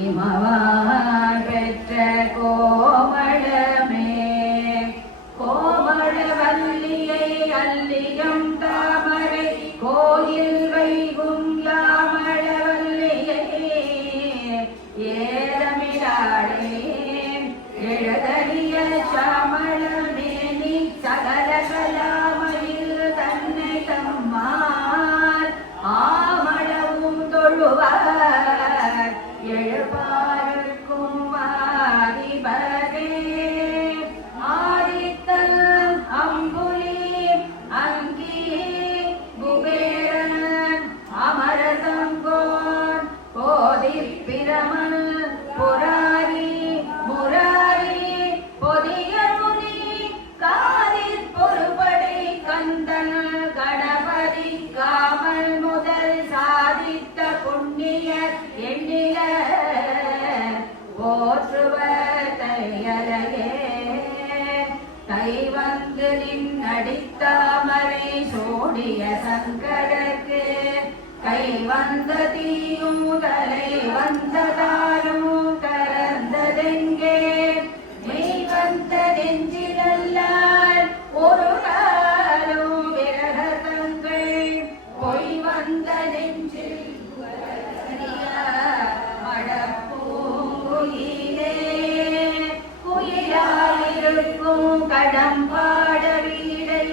இமவான் பெற்ற கோமளமே கோமளவல்லியை அல்லியம் தாமரை கோயில் வைகும் யாமளவல்லியை ஏதமிழாளே எழுதறிய சாமளமேனி சகல கலாமையில் தன்னை தம்மால் ஆமளவும் தொழுவார் எழுபாருக்கும் வாதிபரே ஆதித்தல் அம்புலி அங்கி குபேரன் அமரசங்கோன் கோதிப்பிரமல் புராரி முராரி பொதியமுனி காதிற் பொறுபடை கந்தன் கணபதி காமல் முதல் சாதித்த புண்ணியர் எண்ணில போற்றுவர் தையலையே கைவந்து நின்னடித்தாமரை சோடிய சங்கரக்கு கை வந்த தீயும் தலை வந்ததாரும் கலந்ததெங்கே மெய் வந்த நெஞ்சிலல்லால் ஒரு காலும் விரகங்கள் பொய் வந்த நெஞ்சில் மடப்பூயிலே குயிலாயிருக்கும் கடம்பாட வீடை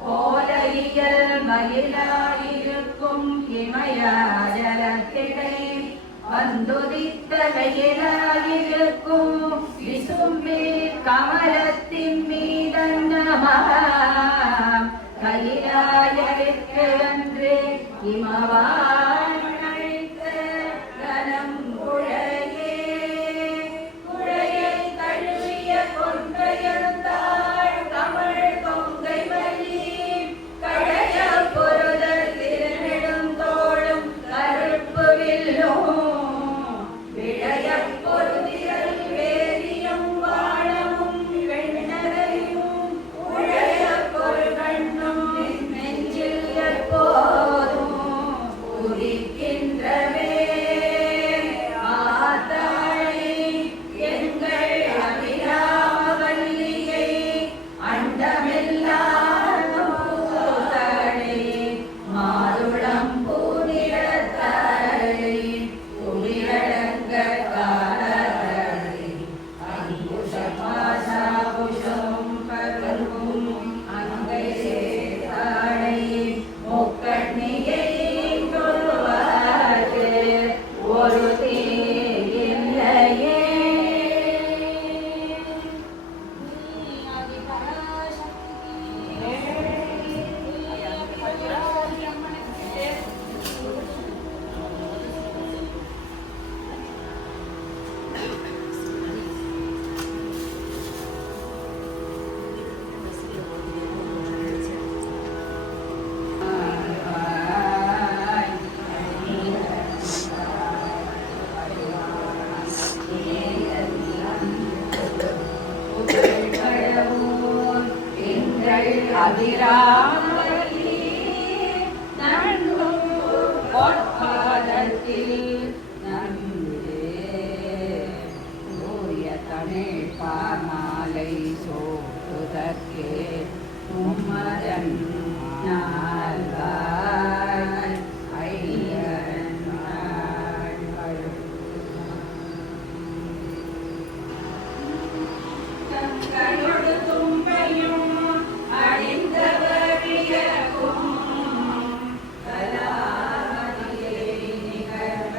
போலையல் மயிலாயிருக்கும் இமயாஜலத்திடை வந்துதித்த கையிலாயிருக்கும் விசும்பி கமலத்தின் மீதன்னமாம் கையிலாயருக்கு அன்று இமவான் அழைத்த கனம் குழையே குழையை தழுவிய கொன்றையந்தாள் கமழ் கொங்கை வலி கழைய பொருதல் திருநெடும் தோளும் கருப்பு வில்லும் விழைய பொருதியல் வேதியும் வாழமும் வெண்ணகையும் உழைய பொருகண்ணும் நெஞ்சில் எப்போதும் உதிக்கின்றவே ஆத்தாளை எங்கள் அபிராமவல்லியை அண்டமெல்லாம் பூத்தாளை மாதுளம் பூநிறத்தாளை குளிரடங்க காலத்தாளை அங்குஷமாசாபுஷம் பருவும் அங்கை சேர்த்தாளை முக்கண்ணியை தொழுவார்க்கு ஒரு தீயில்லையே அதிராமலி நன்றும் பொற்பாதத்தில் நன்றே சூரிய தமிழ் பாமாலை சோற்றுதற்கே உம்மதன் நாள்வாய் ஐயன் தங்களோடு தும்பையும் அழிந்தவரியக்கும் கலாநிலை நிகழ்வ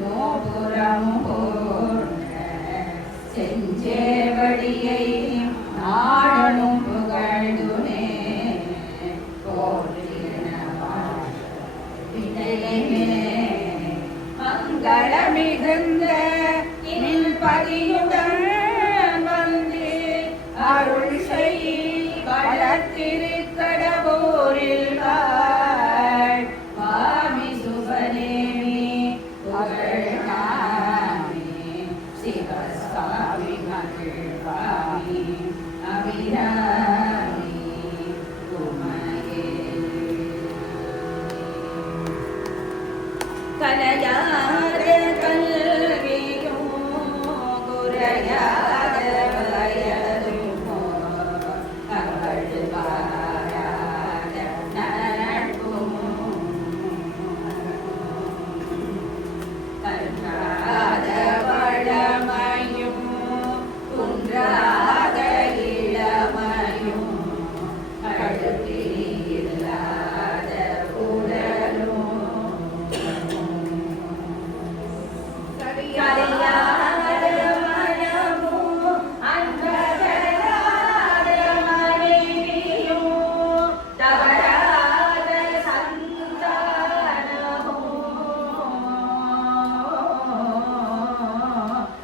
நோபுரம் போன்ற செஞ்சேவடியை நாடனும் புகழ்ந்துனே மங்கள மிகுந்த நின் பதியுடன் வந்து அருள் செய் வளர்த்திருக்கடபோரில் வாமி சுபநேமி புகழ்நாமி சிவசாமி மகிழ்வாமி அபிராமி உமையே கலையாத கல்வியும் குறையாத வயதுமோ அவள் பாராத நட்பும் கற்றாத வளமையும் குன்றாத இளமையும் அழுத்தில்லாத உடலும் கரியாத மனமும் அன்பகராத மனைவியும் தவறாத சந்தானமும்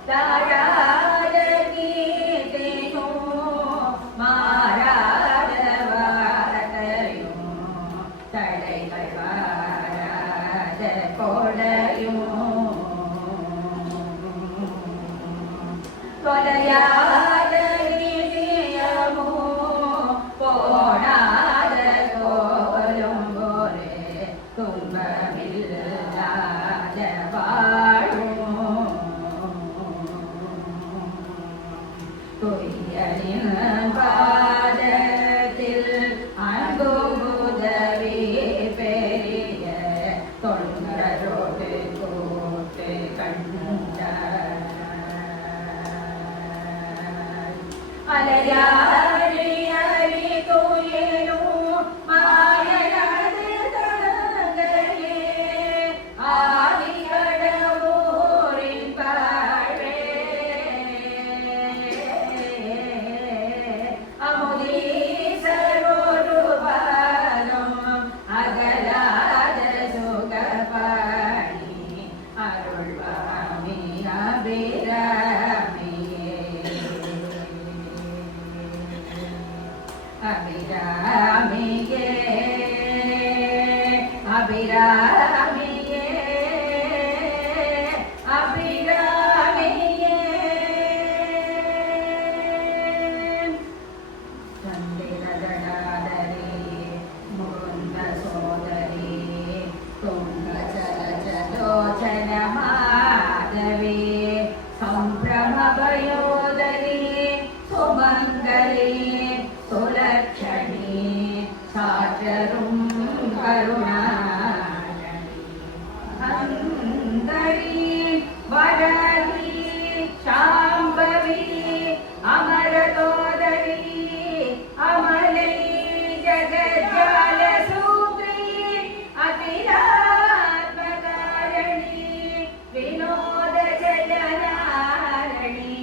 தாழாத கீர்த்தியும் மாறாத வார்த்தையும் தடைகள் வாராத கொடையும் தொலையாத நிலையமோ போனாத கோலும் ஒரு துன்பமில்லாத வாழும் துயரின் பாதத்தில் அன்பு உதவி பெரிய தொண்டரோடு கூட்டு கண்டார் அலையாழி அழி கோயிலும் மாயனது தங்கையே ஆதி கடவுரின் பாழே அமுதீசரோடு பாதம் அகலாத சுகபாணி அருள்வாமி அபிராமியே அபிராமியே அபிராமியே அபிராமியே சந்திரகடாதரி முகுந்த சோதரி துங்க ஜலஜலோச்சன மாதவி சம்பிரம பயோதரி சுமங்கலி சுலக்ஷணி சாற்றரும் கருணாரணி அந்தரி வடரி சாம்பவி அமரதோதரி அமலை ஜகஜால சூத்ரி அகிலாத்மகாரணி வினோத ஜலநாரணி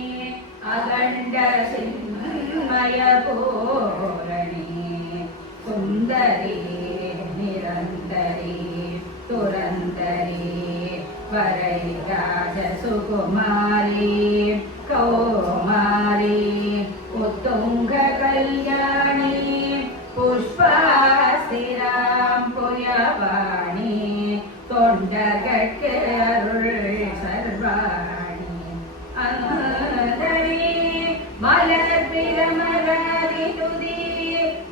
அகண்ட சின்மய பூரணி சுந்தரி நிரந்தரி துரந்தரி வரைராஜ சுகுமாரி கௌமாரி உத்துங்க கல்யாணி புஷ்பாஸ்திராம் புயவாணி தொண்டர்கட்கு அருள் சர்வாணி அந்தரி மலர் பிரமராதி துதி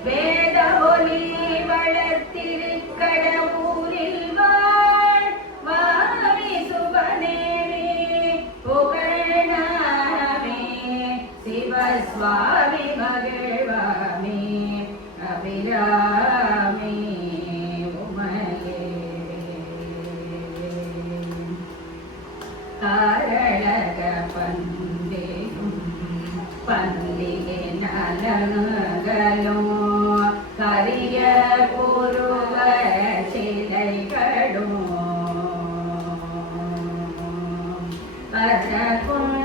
வேத ஒலி வளர்த்திருக்கடவுரில் வாழ் மாமி சுபநேமி புகழ்நாமே சிவஸ்வாமி மகிழ்வாமி அபிராமி உமையே காரளக பந்தேயும் பந்திகை நலங்களும் கரிய புருவ சிலைகளும்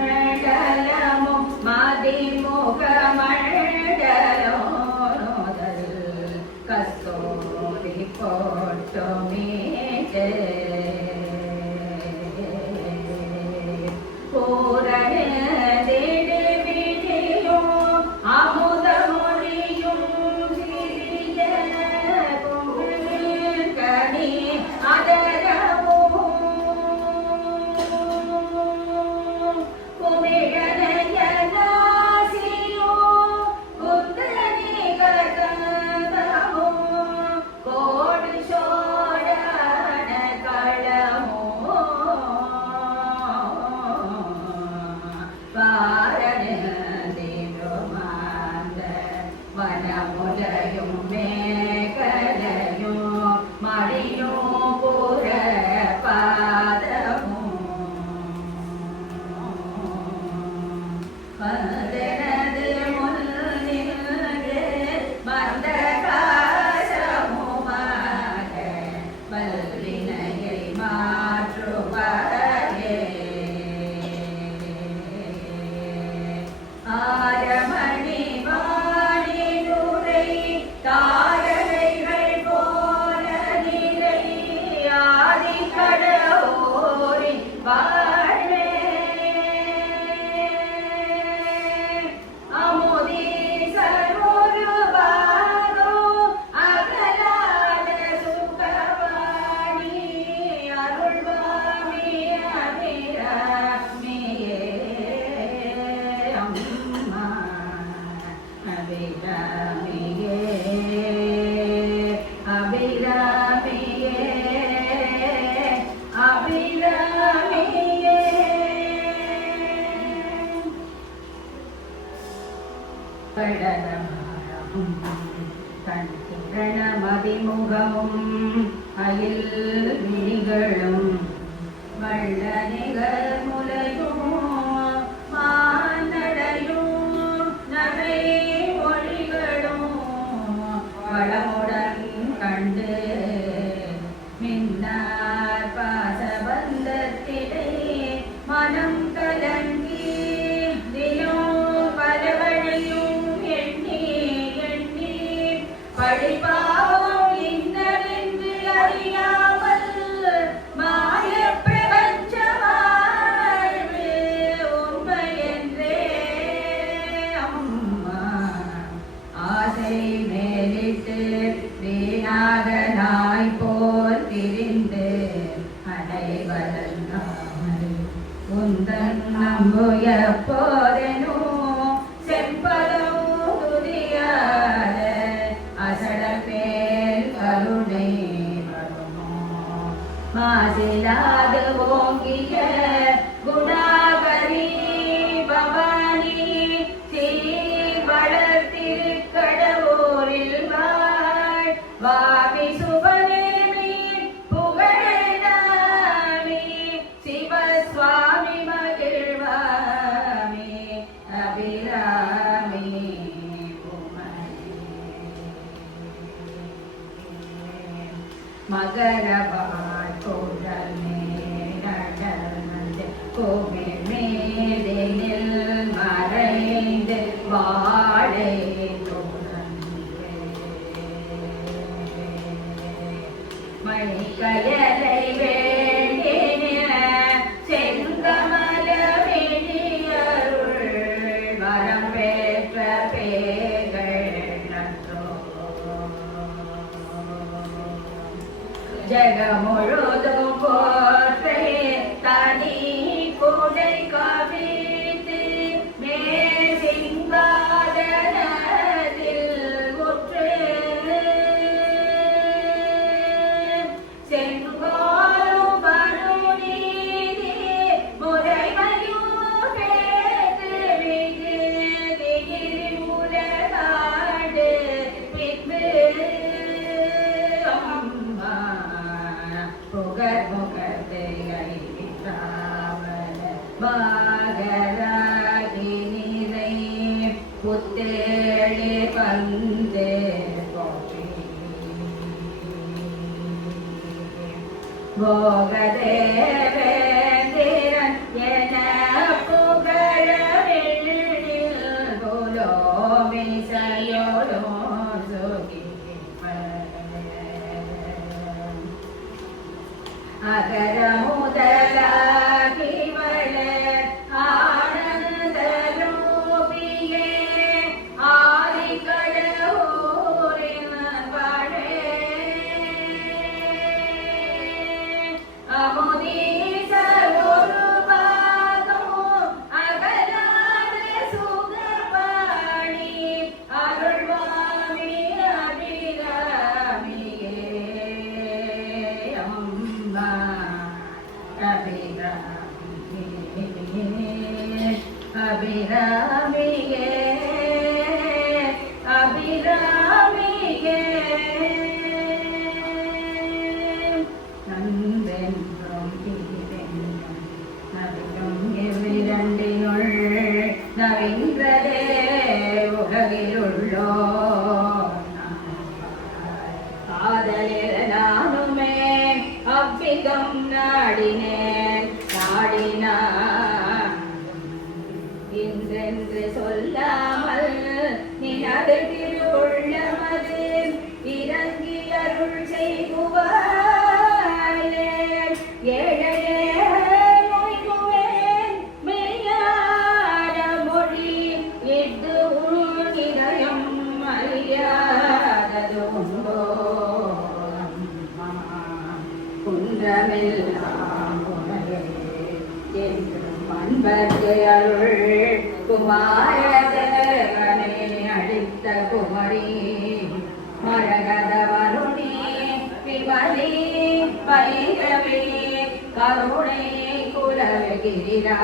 குண்டலமும் மதிமுக மண்டலோதல் கஸ்தூரி போட்டோமேட்டு வனமுலையும் மேகலையும் மடியும் புற பாதமும் பதனது முன்னின்று மந்த காசமுமாக பல்வினையை மாற்றுவாரே ஆரமணி தாரகைகள் போல நிலை ஆதி கடவுரின் வாழ்வே அமுதீசர் ஒருவாரோ அகலாத சுகவாணி அருள்வாமி அபிராமியே அம்மா அபிராமியே அபிராமியே அபிராமியே படரமாகும் தன் திரண மதிமுகமும் அயில் விழிகளும் வள்ள நிகர் முலையும் மானடையும் நகை மொழிகளும் வளமுடன் கண்டு மின்னார் பாசபந்தத்திலே மனம் கலங்கி தினம் பலவழியும் எண்ணி எண்ணி படிப்பாவும் இன்னதென்று அறியாமல் மாய பிரபஞ்ச வாழ்வு உண்மையென்றே அம்மா ஆசை மேலிட்டு வீணாக நாய் போல் திரிந்து அடைவதனால் உந்தன் நம்புய போதனோ செம்பதம் துதியாத அசட பேர் கருணை வருமோ மாசிலாது ஓங்கிய குணாகரி பவானி சீர் வளர்த்திருக்கடவோரில் வாழ் வாவி சுபநேமி புகழாமி சிவசுவாமி மகிழ்வாமி அபிராமி மகரவாழ் கோடல் நடந்து கோவில் மேதினில் மறைந்து வாழை மணிக்கயலை வேண்டின செங்கமல வெளியருள் வரம் பெற்ற பேர்கள் நன்றோ ஜகமுழுதும் போற்றே தனி கொடை கவித்து மே சிங்காதனத்தில் முற்று செங்கோலும் பருநீதி முறைமையும் பேத்து விகு திகிரி உலகாடு பின்பு அம்மா புகழ் முகத்தை அழித்தாவல பாகராகி நிறை புத்தேழி பந்து போற்றி போகதேவேந்திரன் என அபிராமியே அபிராமியே நன்றென்றும் தீரென்றும் நவிலும் எவ்விரண்டினுள் நவின்றதே உலகிலுள்ளோ காதலில் நானுமே அவ்விதம் நாடினேன் நாடினான் இன்றென்று சொல்லாமல் நினது திருவுள்ளமது இறங்கி அருள் செய்குவாயே ஏழையே மொய்குவேன் மெய்யான மொழி இட்டு உள் இதயம் அறியாதது உண்டோ குன்றமெல்லாம் உனையே என்றும் அன்பர்க்கு அருள் குமாரதேவனே அளித்த குமரி மரகத வருணி விமலி பைரவி கருணை குலகிரிராஜ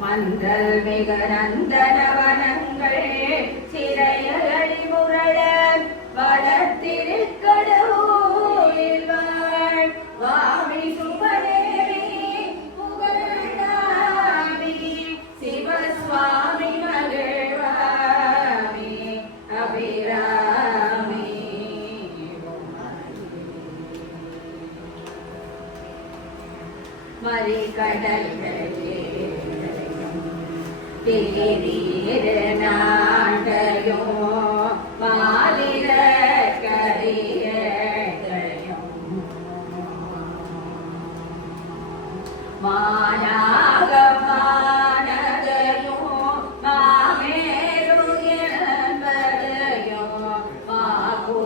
மந்தல் மிக நந்தனவனங்கள் சிறையடி முரட வளர்த்திருக்கடூரில் வாழ் வாமி சுபதேவி புகழாமி சிவசுவாமி மகிழ்வாமி அபிராமி மறிகடல்களே தேரீர நாட்டையோ மாலிர கரியோ மானாக மானதையோ மாமேரு என்பதையோ மாகோர்மமானதையோ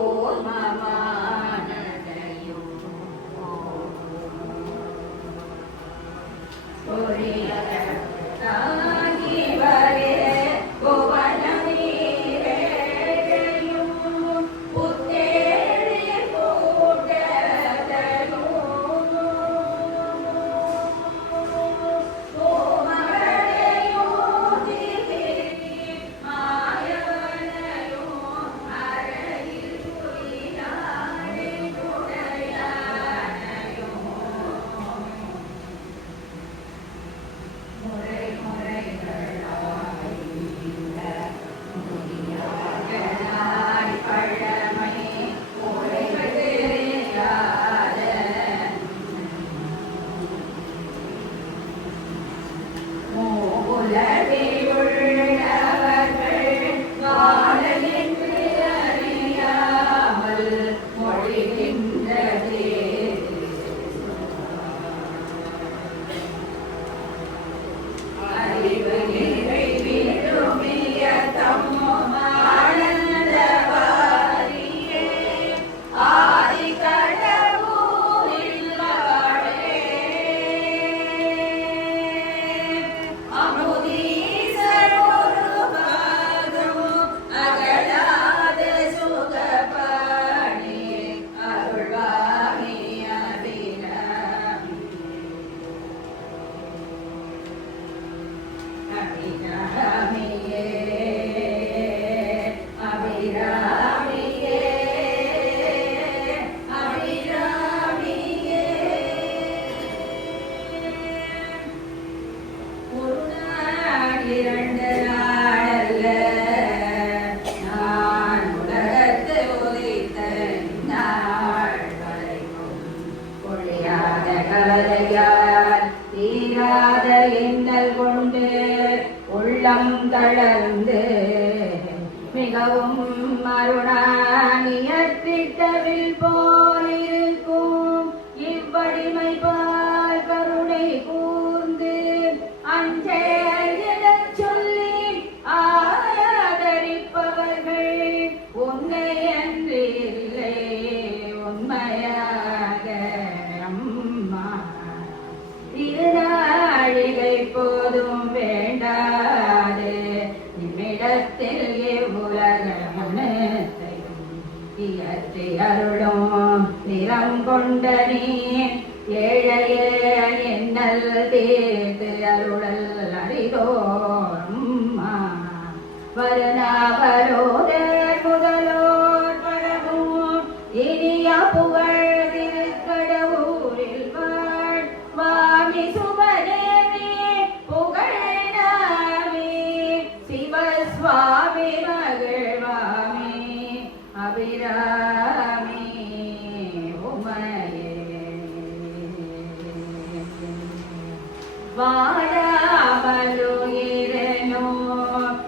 தீராத எண்ணல் கொண்டு உள்ளம் தளர்ந்து மிகவும் மருணானியத்திட்டவில் போலிருக்கும் இவ்வடிமை பால் கருணை கூர்ந்து அஞ்செழச் சொல்லி ஆதரிப்பவர்கள் உன்னை என்று இல்லை உண்மையாக அம்மா திருநாழிகை போதும் வேண்டாது நிமிடத்தில் இவ்வுலகத்தையும் இயற்றி அருளும் நிறம் கொண்ட நீ இன்னல் தீர்த்து அருளல் அறிதோம் வருணாவரோதர் முதலோர் பரவும் இனிய புகழ் திருக்கடவுரில் வாமி சுபதேவி புகழாமி சிவஸ்வாமி மகிழ்வாமி அபிராமி உமையே வாழாமலுயிரனோ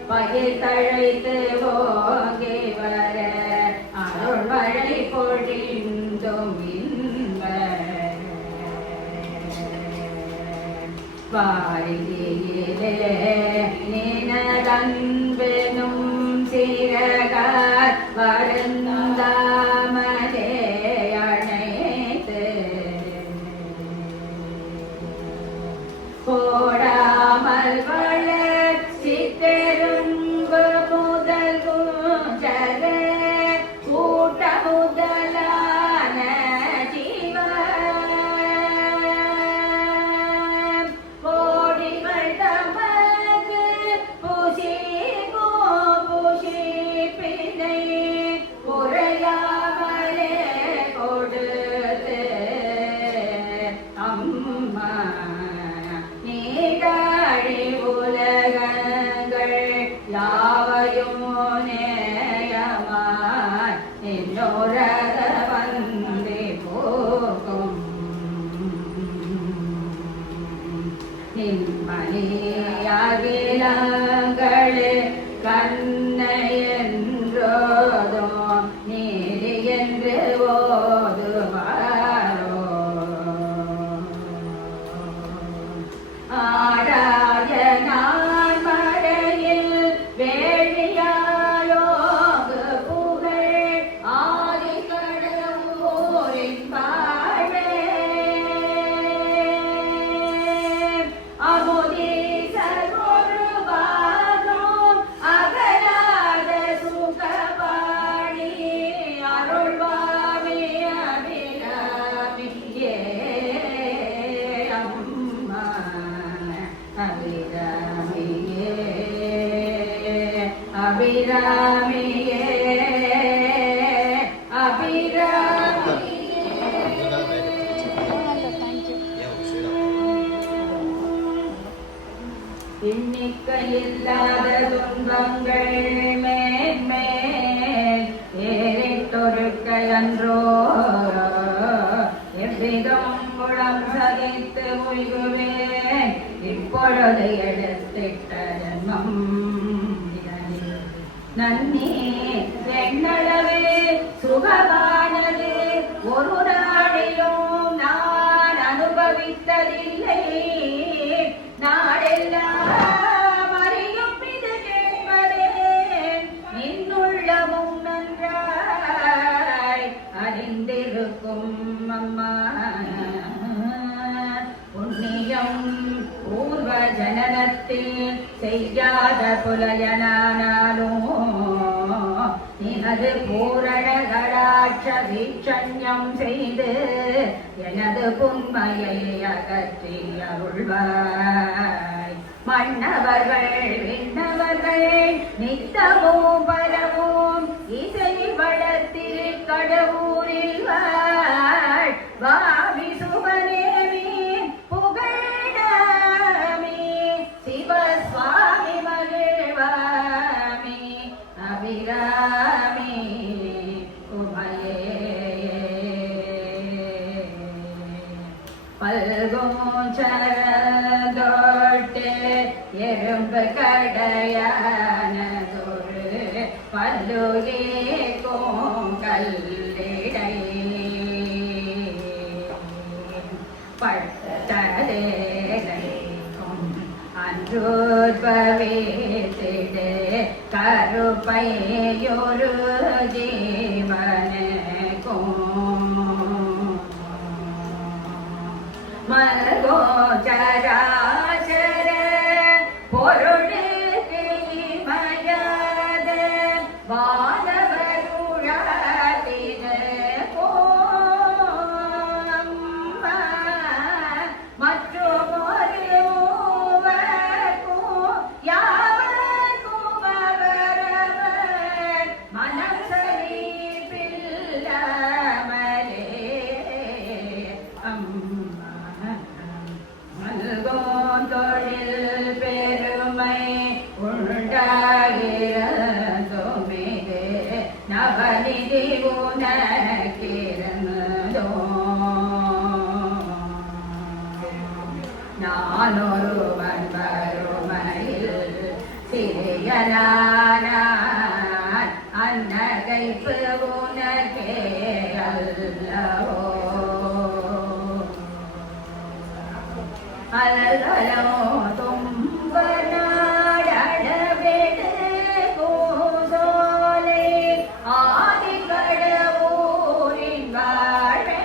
பயிர் தழைத்து ஓங்கி வர அருள் மழை பொழிந்தும் வாரியிலே நினதன்பெனும் சிறகார் வருந்தாமலே அணைத்து போடாமல் வளர்ச்சி பெருங்கு முதல் குஞ்சர கூட்ட முதலான ஜீவ கோடிகள் தமக்கு புசிகோ புசிப்பினை குறையாமலே கொடுத்து அம்மா நீடாழி உலகங்கள் யாவையும் நேயமாய் என்னோரக வந்தே போகும் நிம்மணியாகிலங்களே கண்ணை என்றோதோ நீதி என்று ஓதுவாரோ ஆடாய நான் மறையில் வேள்வியாயோகு புகழ் ஆதி கடவுரின் பாழே அமுதீசர் ஒரு பாகம் அகலாத சுகபாணி அருள்வாமி அபிராமி ஏ அம்மா அபிராமியே அபிராமியே அபிராமியே தேங்க்யூ. எண்ணிக்கையில்லாத துன்பங்கள் மேன்மேல் ஏறிட்டொருக்கை அன்றோ எவ்விதம் குளம் சகித்து உய்குவேன் இப்பொழுது எடுத்திட்ட ஜன்மம் நன்னி வெண்ணளவே சுகமானது ஒரு நாளிலும் நான் அனுபவித்ததில்லை நாடெல்லாம் அறியும் இது கேட்பதே நின்னுள்ளமும் நன்றாய் அறிந்திருக்கும் அம்மா புண்ணியம் பூர்வ ஜனனத்தில் செய்யாத புலயனானாலும் நினது பூரண கடாட்ச வீட்சண்யம் செய்து எனது புண்மையை அகற்றி அருள்வாய் மன்னவர்கள் விண்ணவர்கள் நித்தமும் பரவும் இசை வளத்தில் கடவுரில் வாழ் வாவி சுபதேவி புகழாமி சிவஸ்வாமி மகிழ்வாமி அபிராமி உமையே பல்கோச்சரந்தோட்டு எறும்பு கடையானதொரு பல்லுலே கோங்கல்லிடை பட்டதேகும் அன்றுபவேத்திடு கருப்பையொரு ஜீவனுக்கும் மல்கோச்சராச்சர பொருளுக்கு இமயாத வானவருளாதின கோம் மற்றும் மல்கோன் தொழில் பெருமை உண்டாகிறதுமிது நவநிதி உனக்கிருந்தோ நானொருவன் வறுமையில் சிறியனான் அன்னகைப்பு உனக்கே அல்லவோ அலகலோ தும்ப நாடடவெடு பூசோலை ஆதிக்கடவூரின் வாழே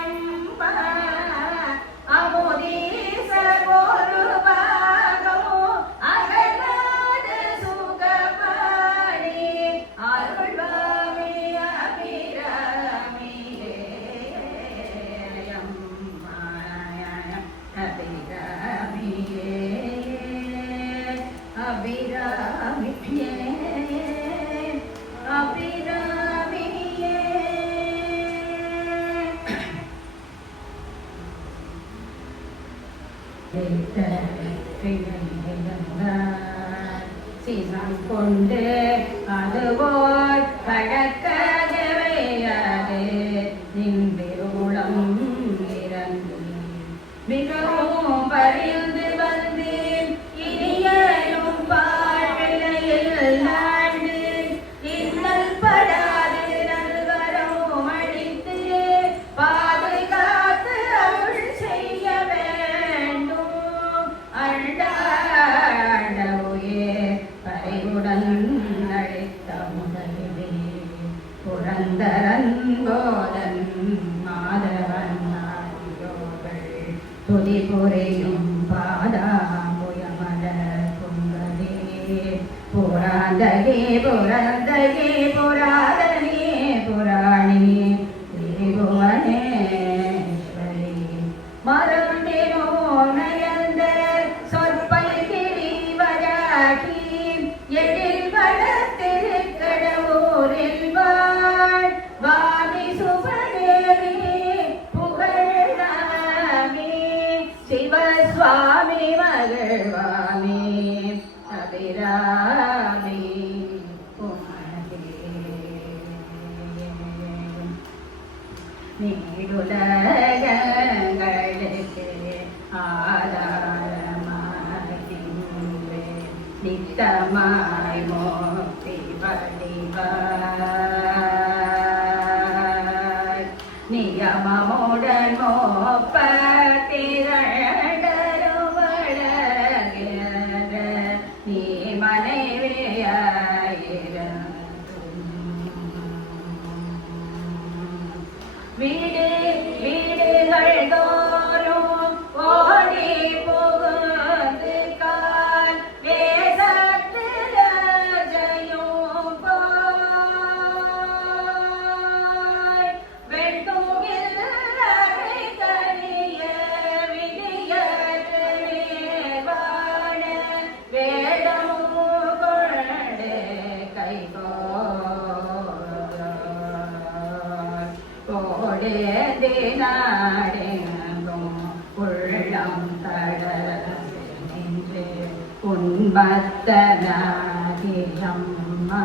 அம்மா அமுதீச ஒரு பாகம் அகலாத சுகபாணி அருள்வாமி அபிராமியே அபிராமியே அபிராமியே சீசம் கொண்டு அதுவோர் கடக்கதவையாது நின்றிருளம் இறந்து மிகவும் பரிந்து வந்தேன் இனியும் பாழ்நிலையில் நாடு இன்னல் படாது நல்வரும் அடித்து பாதுகாத்து அருள் செய்ய வேண்டும் அண்டாடவுயே பறிவுடன் அழைத்த முதலிலே புரந்தரன் கோதன் மாதவன் துதி புரையும் பாதாமுயமல குங்கதே புராந்தகே புரந்தகே புராதனே புராணி திரிபுவனேஸ்வரி மருண்டினோ நயந்த சொற்பை கிரிவராகி எழில் வளத்திருக்கடவூரில் வாழ் வாணி சுபதேவி சிவசுவாமி மகிழ்வாமி அபிராமி நீடுலகங்களுக்கு ஆதாரமாகின்றே நித்தமாய் மோக்தி வழிவாய் நியமமுடன் மோப்ப நீ மனைவியாயிரும் வீடு வீடுகள் தோறும் ஓடி புகுந்து கால் வேசத்து ராஜையும் போய் வெண்தூகில் அறை கரிய விதியற்று நேர்வான வேதமும் கொண்டு கோடேதினாடெங்கும் உள்ளம் தளர நின்று உன்பத்தனாதியம்மா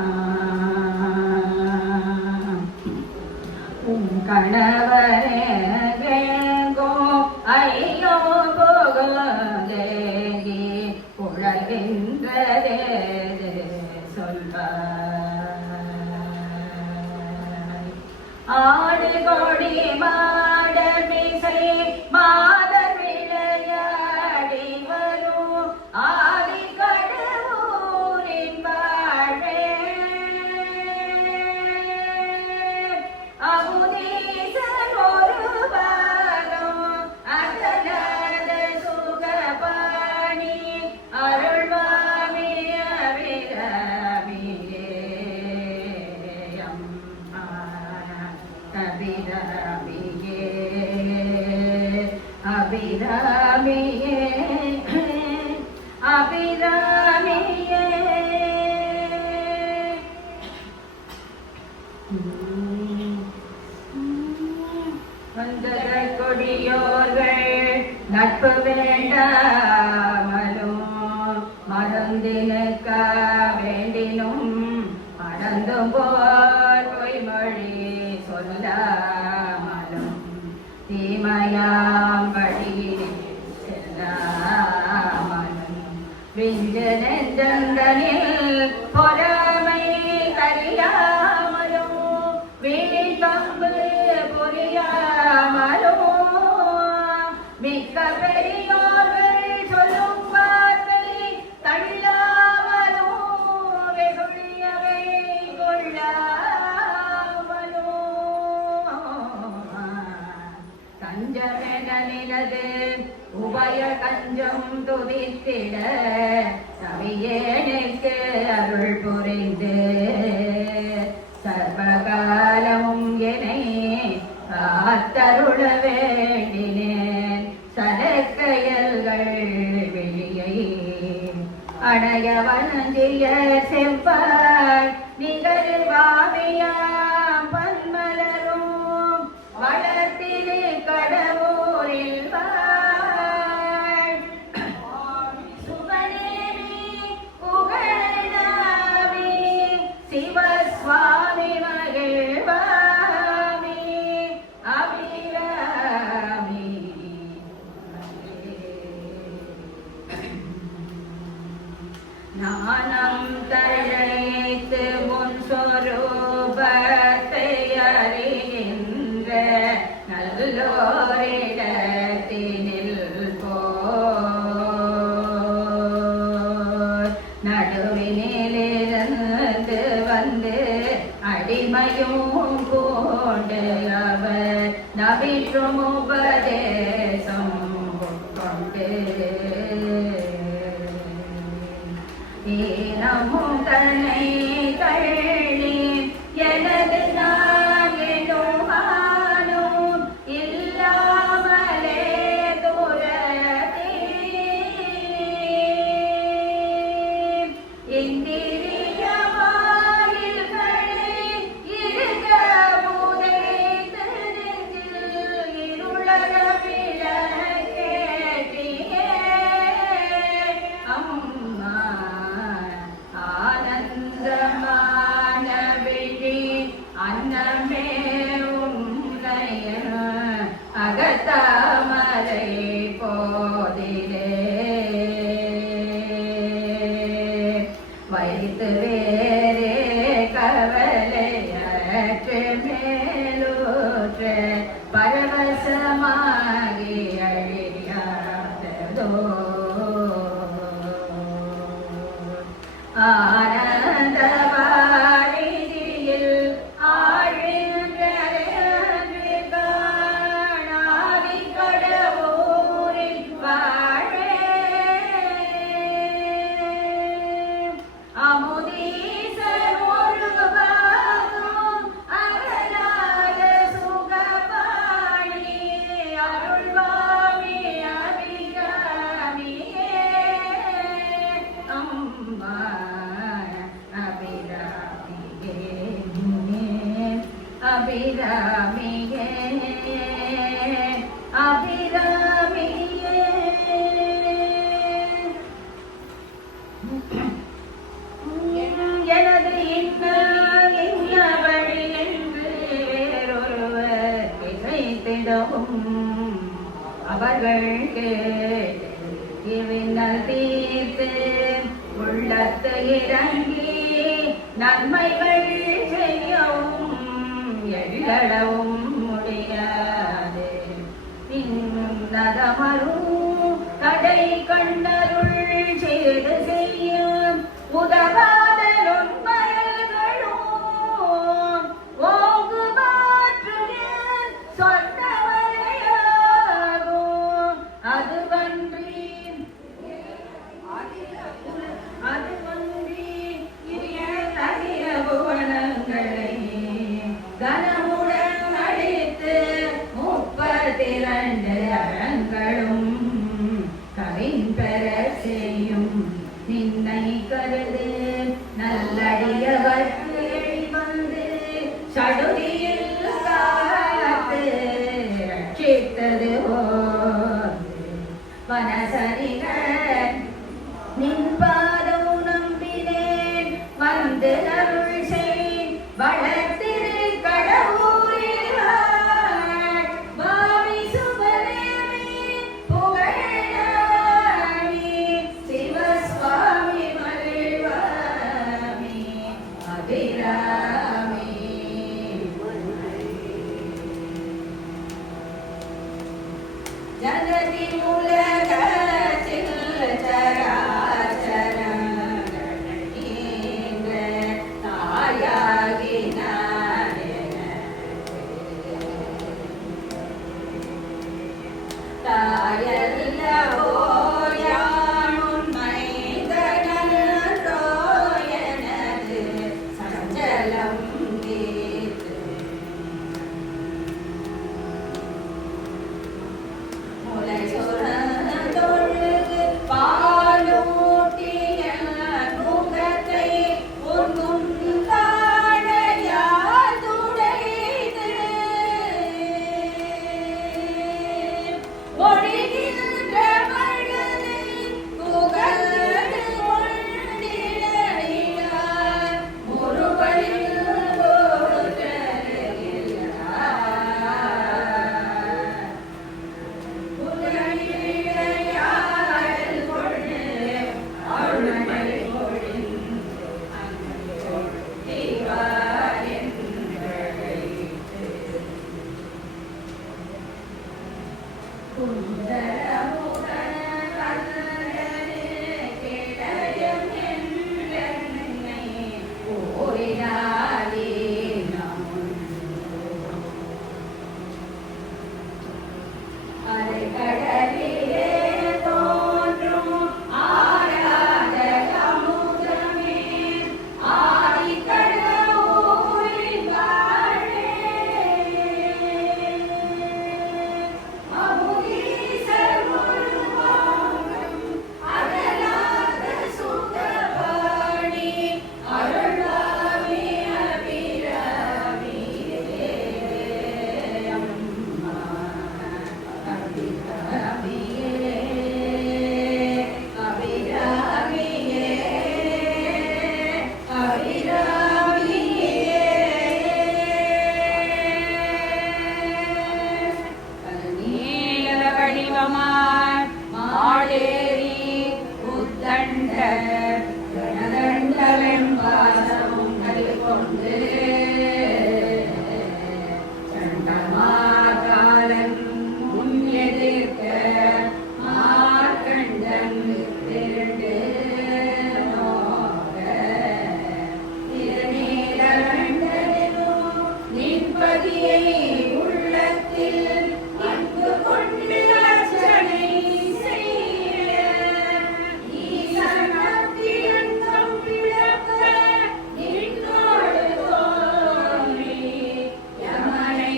கணவரேங்கோ ஐயோ போகதேகி உழகின்றதே சொல்வாய் ஆடு கொடி மாட மிசை மாதர் விளையாடி வரும் ஆதி கடவுரின் வாழ்வே அமுதீசன் ஒரு பாகம் அகலாத சுகபாணி அருள்வாமி அபிராமியே அம்மா அபிராமியே அபிராமியே அபிராமியே வந்த கொடியோர்கள் நட்பு வேண்டாமலும் மருந்தினுக்க வேண்டினும் மறந்தும் போர் பொய்மொழி சொல்லாமலும் தீமையாம் வழியிலே செல்லாமலும் விஞ்ச நெஞ்சந்தனில் பொறாமை கரியாமலும் வீண் பம்பு புரியாமலும் மிக்க பெரியோர்கள் சொல்லும் வார்த்தை தள்ளாமலும் வெகுளியவை கொள்ளாமலும் கஞ்சமென நினது உபய கஞ்சம் துதித்திட சவியேனுக்கு அருள் புரிந்து சர்வகாலமும் என்னை காத்தருள வேண்டினேன் சரக்கையல்கள் வெளியை அடைய வணங்கிய செவ்வாய் நிகர் பாவியாம் பன்மலரும் வளர்த்திரு கடவுரில் வாழ் சுகநேமி புகழாமி சிவசுவாமி மகிழ்வாமி அபிராமி நானம் தழைத்து முன் சொரூபத்தை அறிகின்ற நல்லோரிடத்தினில் போர் நடுவினிலிருந்து வந்து அடிமையும் பூண்டு அவர் நபிற்றும் உபதேசம் கொண்டு ஈனமும் தன்னை கள்ளி எனது நான் எனுமானும் இல்லாமலே துரதி இந்திரிய வாயில்களை இருக புதைத்து நெஞ்சில் இருளற விளக்கேற்றியே அம்மா ஆனந்தமான விழி அன்னமே உன்னைய அகத்தாமரை போதிலே வைத்து வேறே கவலையற்று மேலூற்ற பரவசமாகி அழியாததோ ஆனந்த வாரிதியில் ஆழ்கின்ற காணாதி கடவுரில் வாழே அமுதீசர் ஒரு பாகம் அகலாத சுகபாணி அருள்வாமி அபிராமியே அம்மா அபிராமியே அபிராமியே எனது இன்னபடி என்று வேறொருவர் திகைத்திடவும் அவர்களுக்கு இவ்வின்னல் தீர்த்து உள்ளத்து இறங்கி நன்மைகள் செய்யவும் எள்ளளவும் முடியாது நதமரும் கடை கண்டருள் செய்து செய்ய உதவாத நுண்மயல்களும் ஓங்கு மாற்றுக சொன்னவையாகும் அதுவன்றி புவனங்களை கனமுடன் அடித்து 32 அழங்களும் கவின்பெற செய்யும் நின்னை கருது நல்லடியவர்கள் வந்து சடுதியில் காத்து ரட்சித்தது வனசரிக நின் பாதம் நம்பினேன் வந்து அருள் செய் வளர்த்திரு கடவுரில் பாவி சுபதேவி புகழாமி சிவசுவாமி மகிழ்வாமி அபிராமி ஜகதி உலகத்தில் சராச்சரங்களீன்ற தாயாகினானே தாயல்லவோ யான் உண்மை தனன்றோ எனது சஞ்சலம் தீர்த்து முலை சொரந்தொழுகு பாலூட்டிய முகத்தை உன்னும் தாழையால் துடைத்து ஒழிகின்ற மழலை புகழ்ந்து கொண்டிடையார் முருகனில் போற்றருகிறார் புகழிடையாள் கொண்டு அருள்மழை பொழிந்து அன்பொழிவார் என்றழைத்து குந்தரமுகன கண்ணனே கிடயம் என்றென்னை ஓரினாலே அலைகடலிலே தோன்றும் ஆராத அமுதமே ஆதிக்கடவுரின் வாழே அமுதீசர் முழுவாங்கம் அகலாத சுகபாணி அருள்வாமி அபிராமியே அம்மா அபிராமியே அபிராமியே அபிராமியே நீல வடிவமாய் மாடேரி உத்தண்ட கணதண்டவன் வாசமும் கொண்டு சண்டமாகாலன் முன் எதிர்க்க மார்க்கண்டன் திரண்டு நோக்க திருநீலகண்டனோ நின்பதியை உள்ளத்தில் அன்பு கொண்டு அர்ச்சனை செய்ய ஈசனத்திலங்கம் விளக்க நின்னோடு தோன்றி யமனை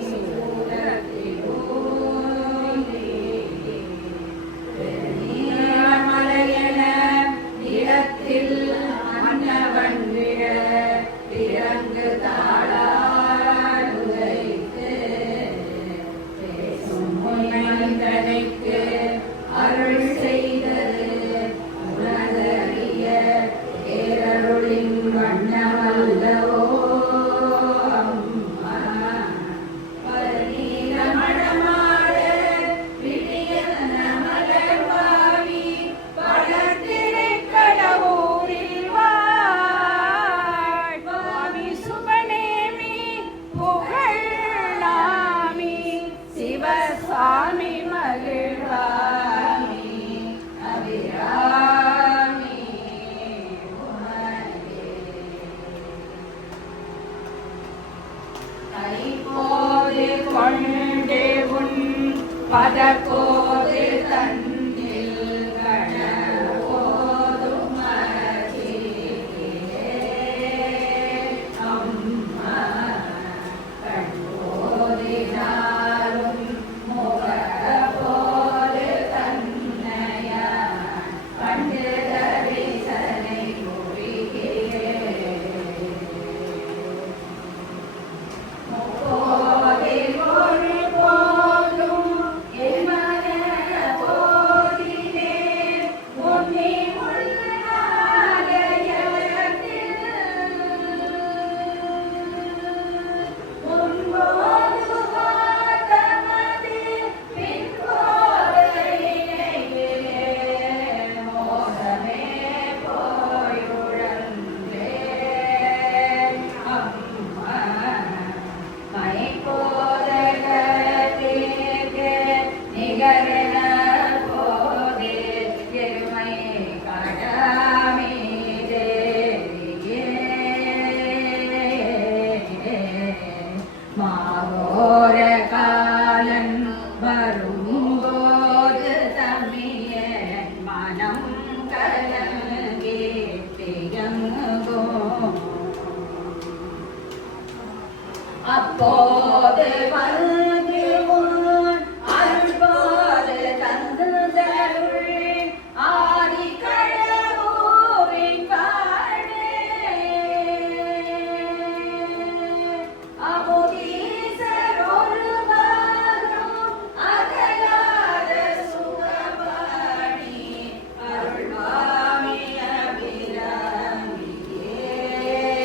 சூரத்தில் ஊன்றி மலையன நிலத்தில் மன்னவன் விழ திறங்கு தாளாடுதைத்து பேசும் மனிதனைக்கு அருள் செய்தது உணர்தறிய ஏரருளின் வண்ணமல்லவோ அம்மா பரநீல மணமாட விழியன மலர்வாவி வளர்த்திரை கடவுரில் வாழ் பாவி சுபநேமி புகழாமி சிவசாமி மகிழ்வாமி அபிராமி உமரே கைபோது கொண்டே உன் பதக்கோது தன்னில் கணவோதும் மரச்சிலே அம்மா கண்போதினாலும் முகப்போது தன்னையான் கண்டு தரிசனை புரிகிறேன் முப்போதில் ஒரு போது கடன் வரும்போது தமிய மனம் கலங்கே தியங்கோ அப்போது வந்து உன் அருள்போது தந்துதருள் ஆதி கடவுளின் வாழ்வே அமுதீசர் ஒரு வாரம் அகலாத சுகபாணி அருள்வாமி அபிராமியே அம்மா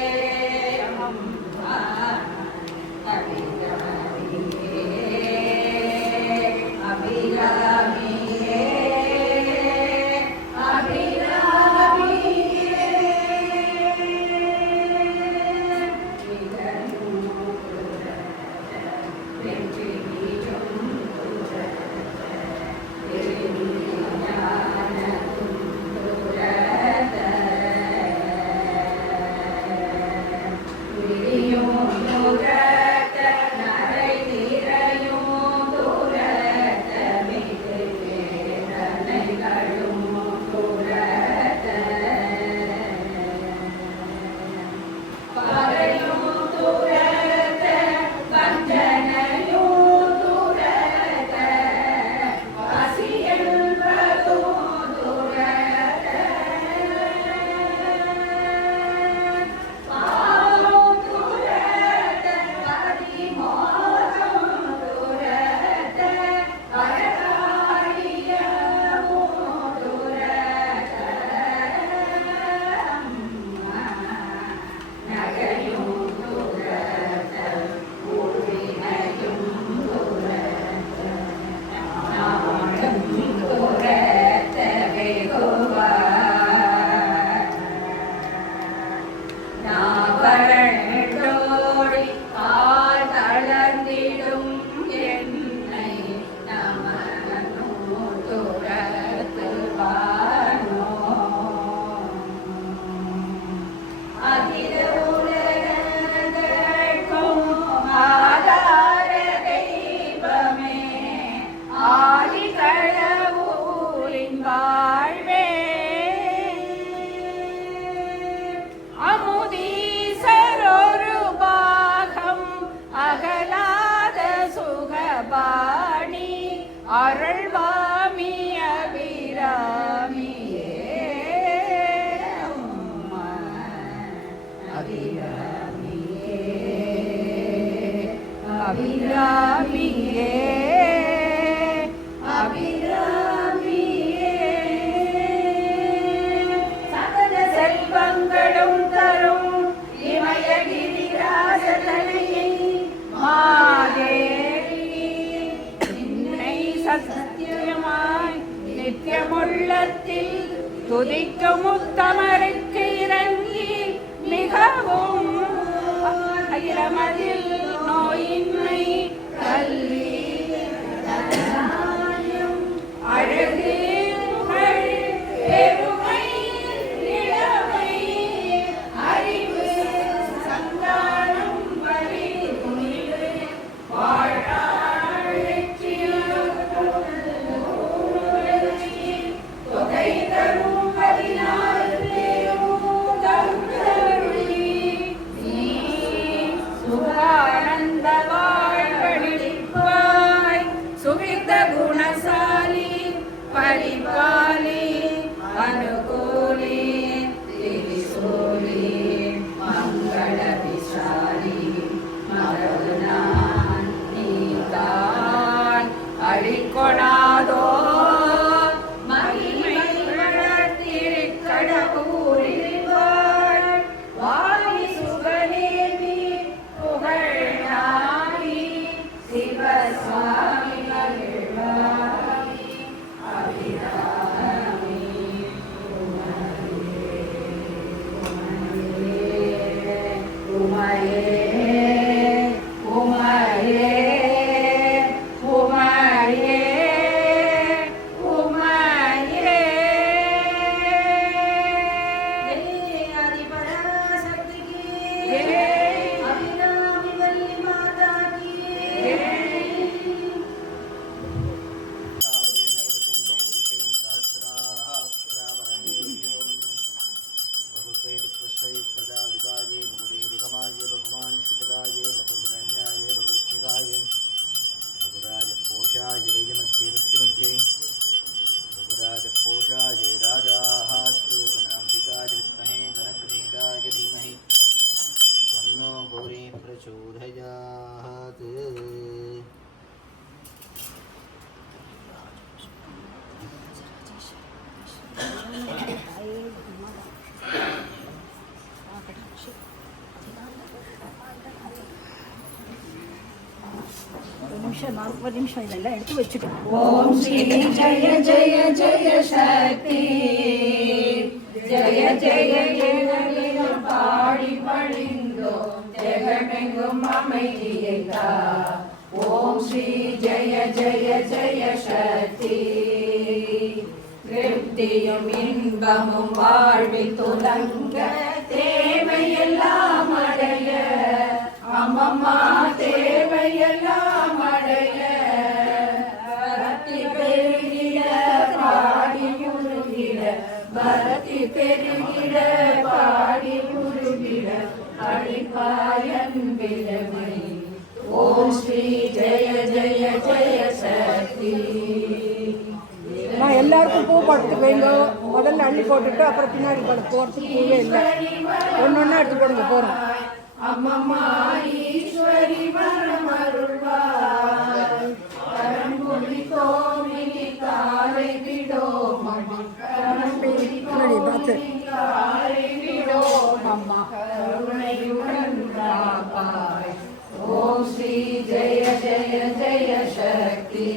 அருள்வாமி அபிராமியே அம்மா அபிராமியே அபிராமியே அபிராமியே சகல செல்வங்களும் தரும் இமயகிரி ராஜதனையை மாதேவி நின்னை சத்தியமாய் நித்தியமுள்ளத்தில் துதிக்கும் உத்தமருக்கு இறங்கி மிகவும் அகிலமதில் நோயின்மை கல்வி அழகு பெருமை இளமை அறிவு சந்தானம் வழி துணிவு தொகை தரும் 16 பேரும் தருளி நீ சுகானந்த வாழ்வழிப்பாய் சுகித குணசாலி பரிபாலி அனுகூலி திரிசூலி மங்கள விசாலி மருநான் நீதான் அழிக்கொணாதோ மகிமை திருக்கடவுரில் வாழி சுகநேமி புகழாமி சிவசுவாமி மகிழ்வாமி அபிராமி உமையே உமையே உமையே मध्ये मृत्युमध्ये भगराजपोषाय राजाः स्तोकनाम्बिकाय विद्महे गणकदेवाय धीमहि तन्नो गौरी प्रचोदयात्। நிமிஷம் 40 நிமிஷம் இதெல்லாம் எடுத்து வச்சுட்டு ஓம் ஸ்ரீ ஜெய ஜெய ஜெய சக்தி ஜெய ஜெய என பாடி பணிந்தோம் ஜெகமெங்கும் அமைதியை தா. ஓம் ஸ்ரீ ஜெய ஜெய ஜெய சக்தி திருப்தியும் இன்பமும் வாழ்வில் துலங்க தேவையெல்லாம் அடைய அம்மம்மா தேவையெல்லாம் அடைய பக்தி பெருகிட பாடி முருகிட பக்தி பெருகிட பாடி முருகிட அடிப்பாயன் விலமை. ஓம் ஸ்ரீ ஜெய ஜெய ஜெய சக்தி. நான் எல்லாருக்கும் பூ போட்டு வைங்க. முதல்ல அள்ளி போட்டுட்டு அப்புறம் பின்னாடி போகிறதுக்கு பூவே இல்லை. ஒன்று ஒன்றா எடுத்து போடுங்க போகிறோம். அம்மம்மா ஈஸ்வரி வரமருள்வாய் கரம்புலி கோமினி காலை விடோம் கரம்புலி கோமினி காலை விடோம் அம்மா கருணையுடன் காப்பாய். ஓம் ஸ்ரீ ஜெய ஜெய ஜெய சக்தி.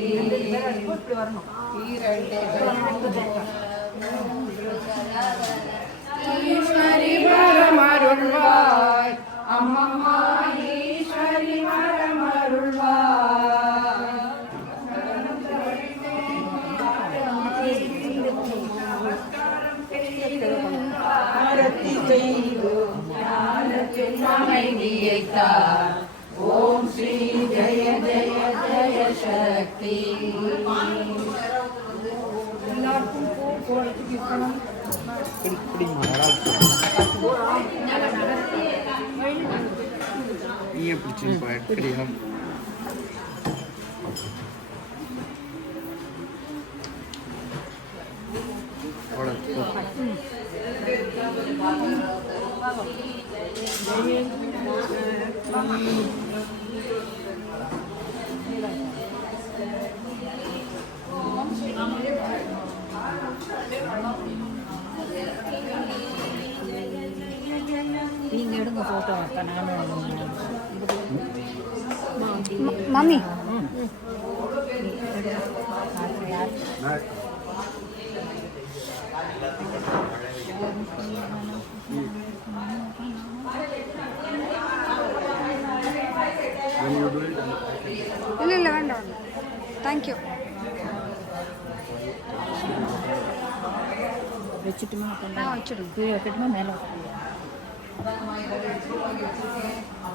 ஈஸ்வரி வரமருள்வாய் அம்மம்மா ஈஸ்வரி வரமருள்வாய். ஆரத்தி செய்து ஞானத்தின் அமைதியை தா. ஓம் ஸ்ரீ ஜெய ஜெய ஜெய சக்தி. எல்லாருக்கும் பூ போகிறதுக்கு இருக்கணும். நீயே பிடிச்சிருப்பா எடுக்கிறியா? நீங்கள் எடுங்க ஃபோட்டோ அப்போ நானும் மம்மி யார் இல்லை இல்லை வேண்டாம் தேங்க்யூ. வச்சுட்டுமா வச்சுடுங்க. கீழே வைக்கட்டுமா மேலே வைக்கட்டுமா?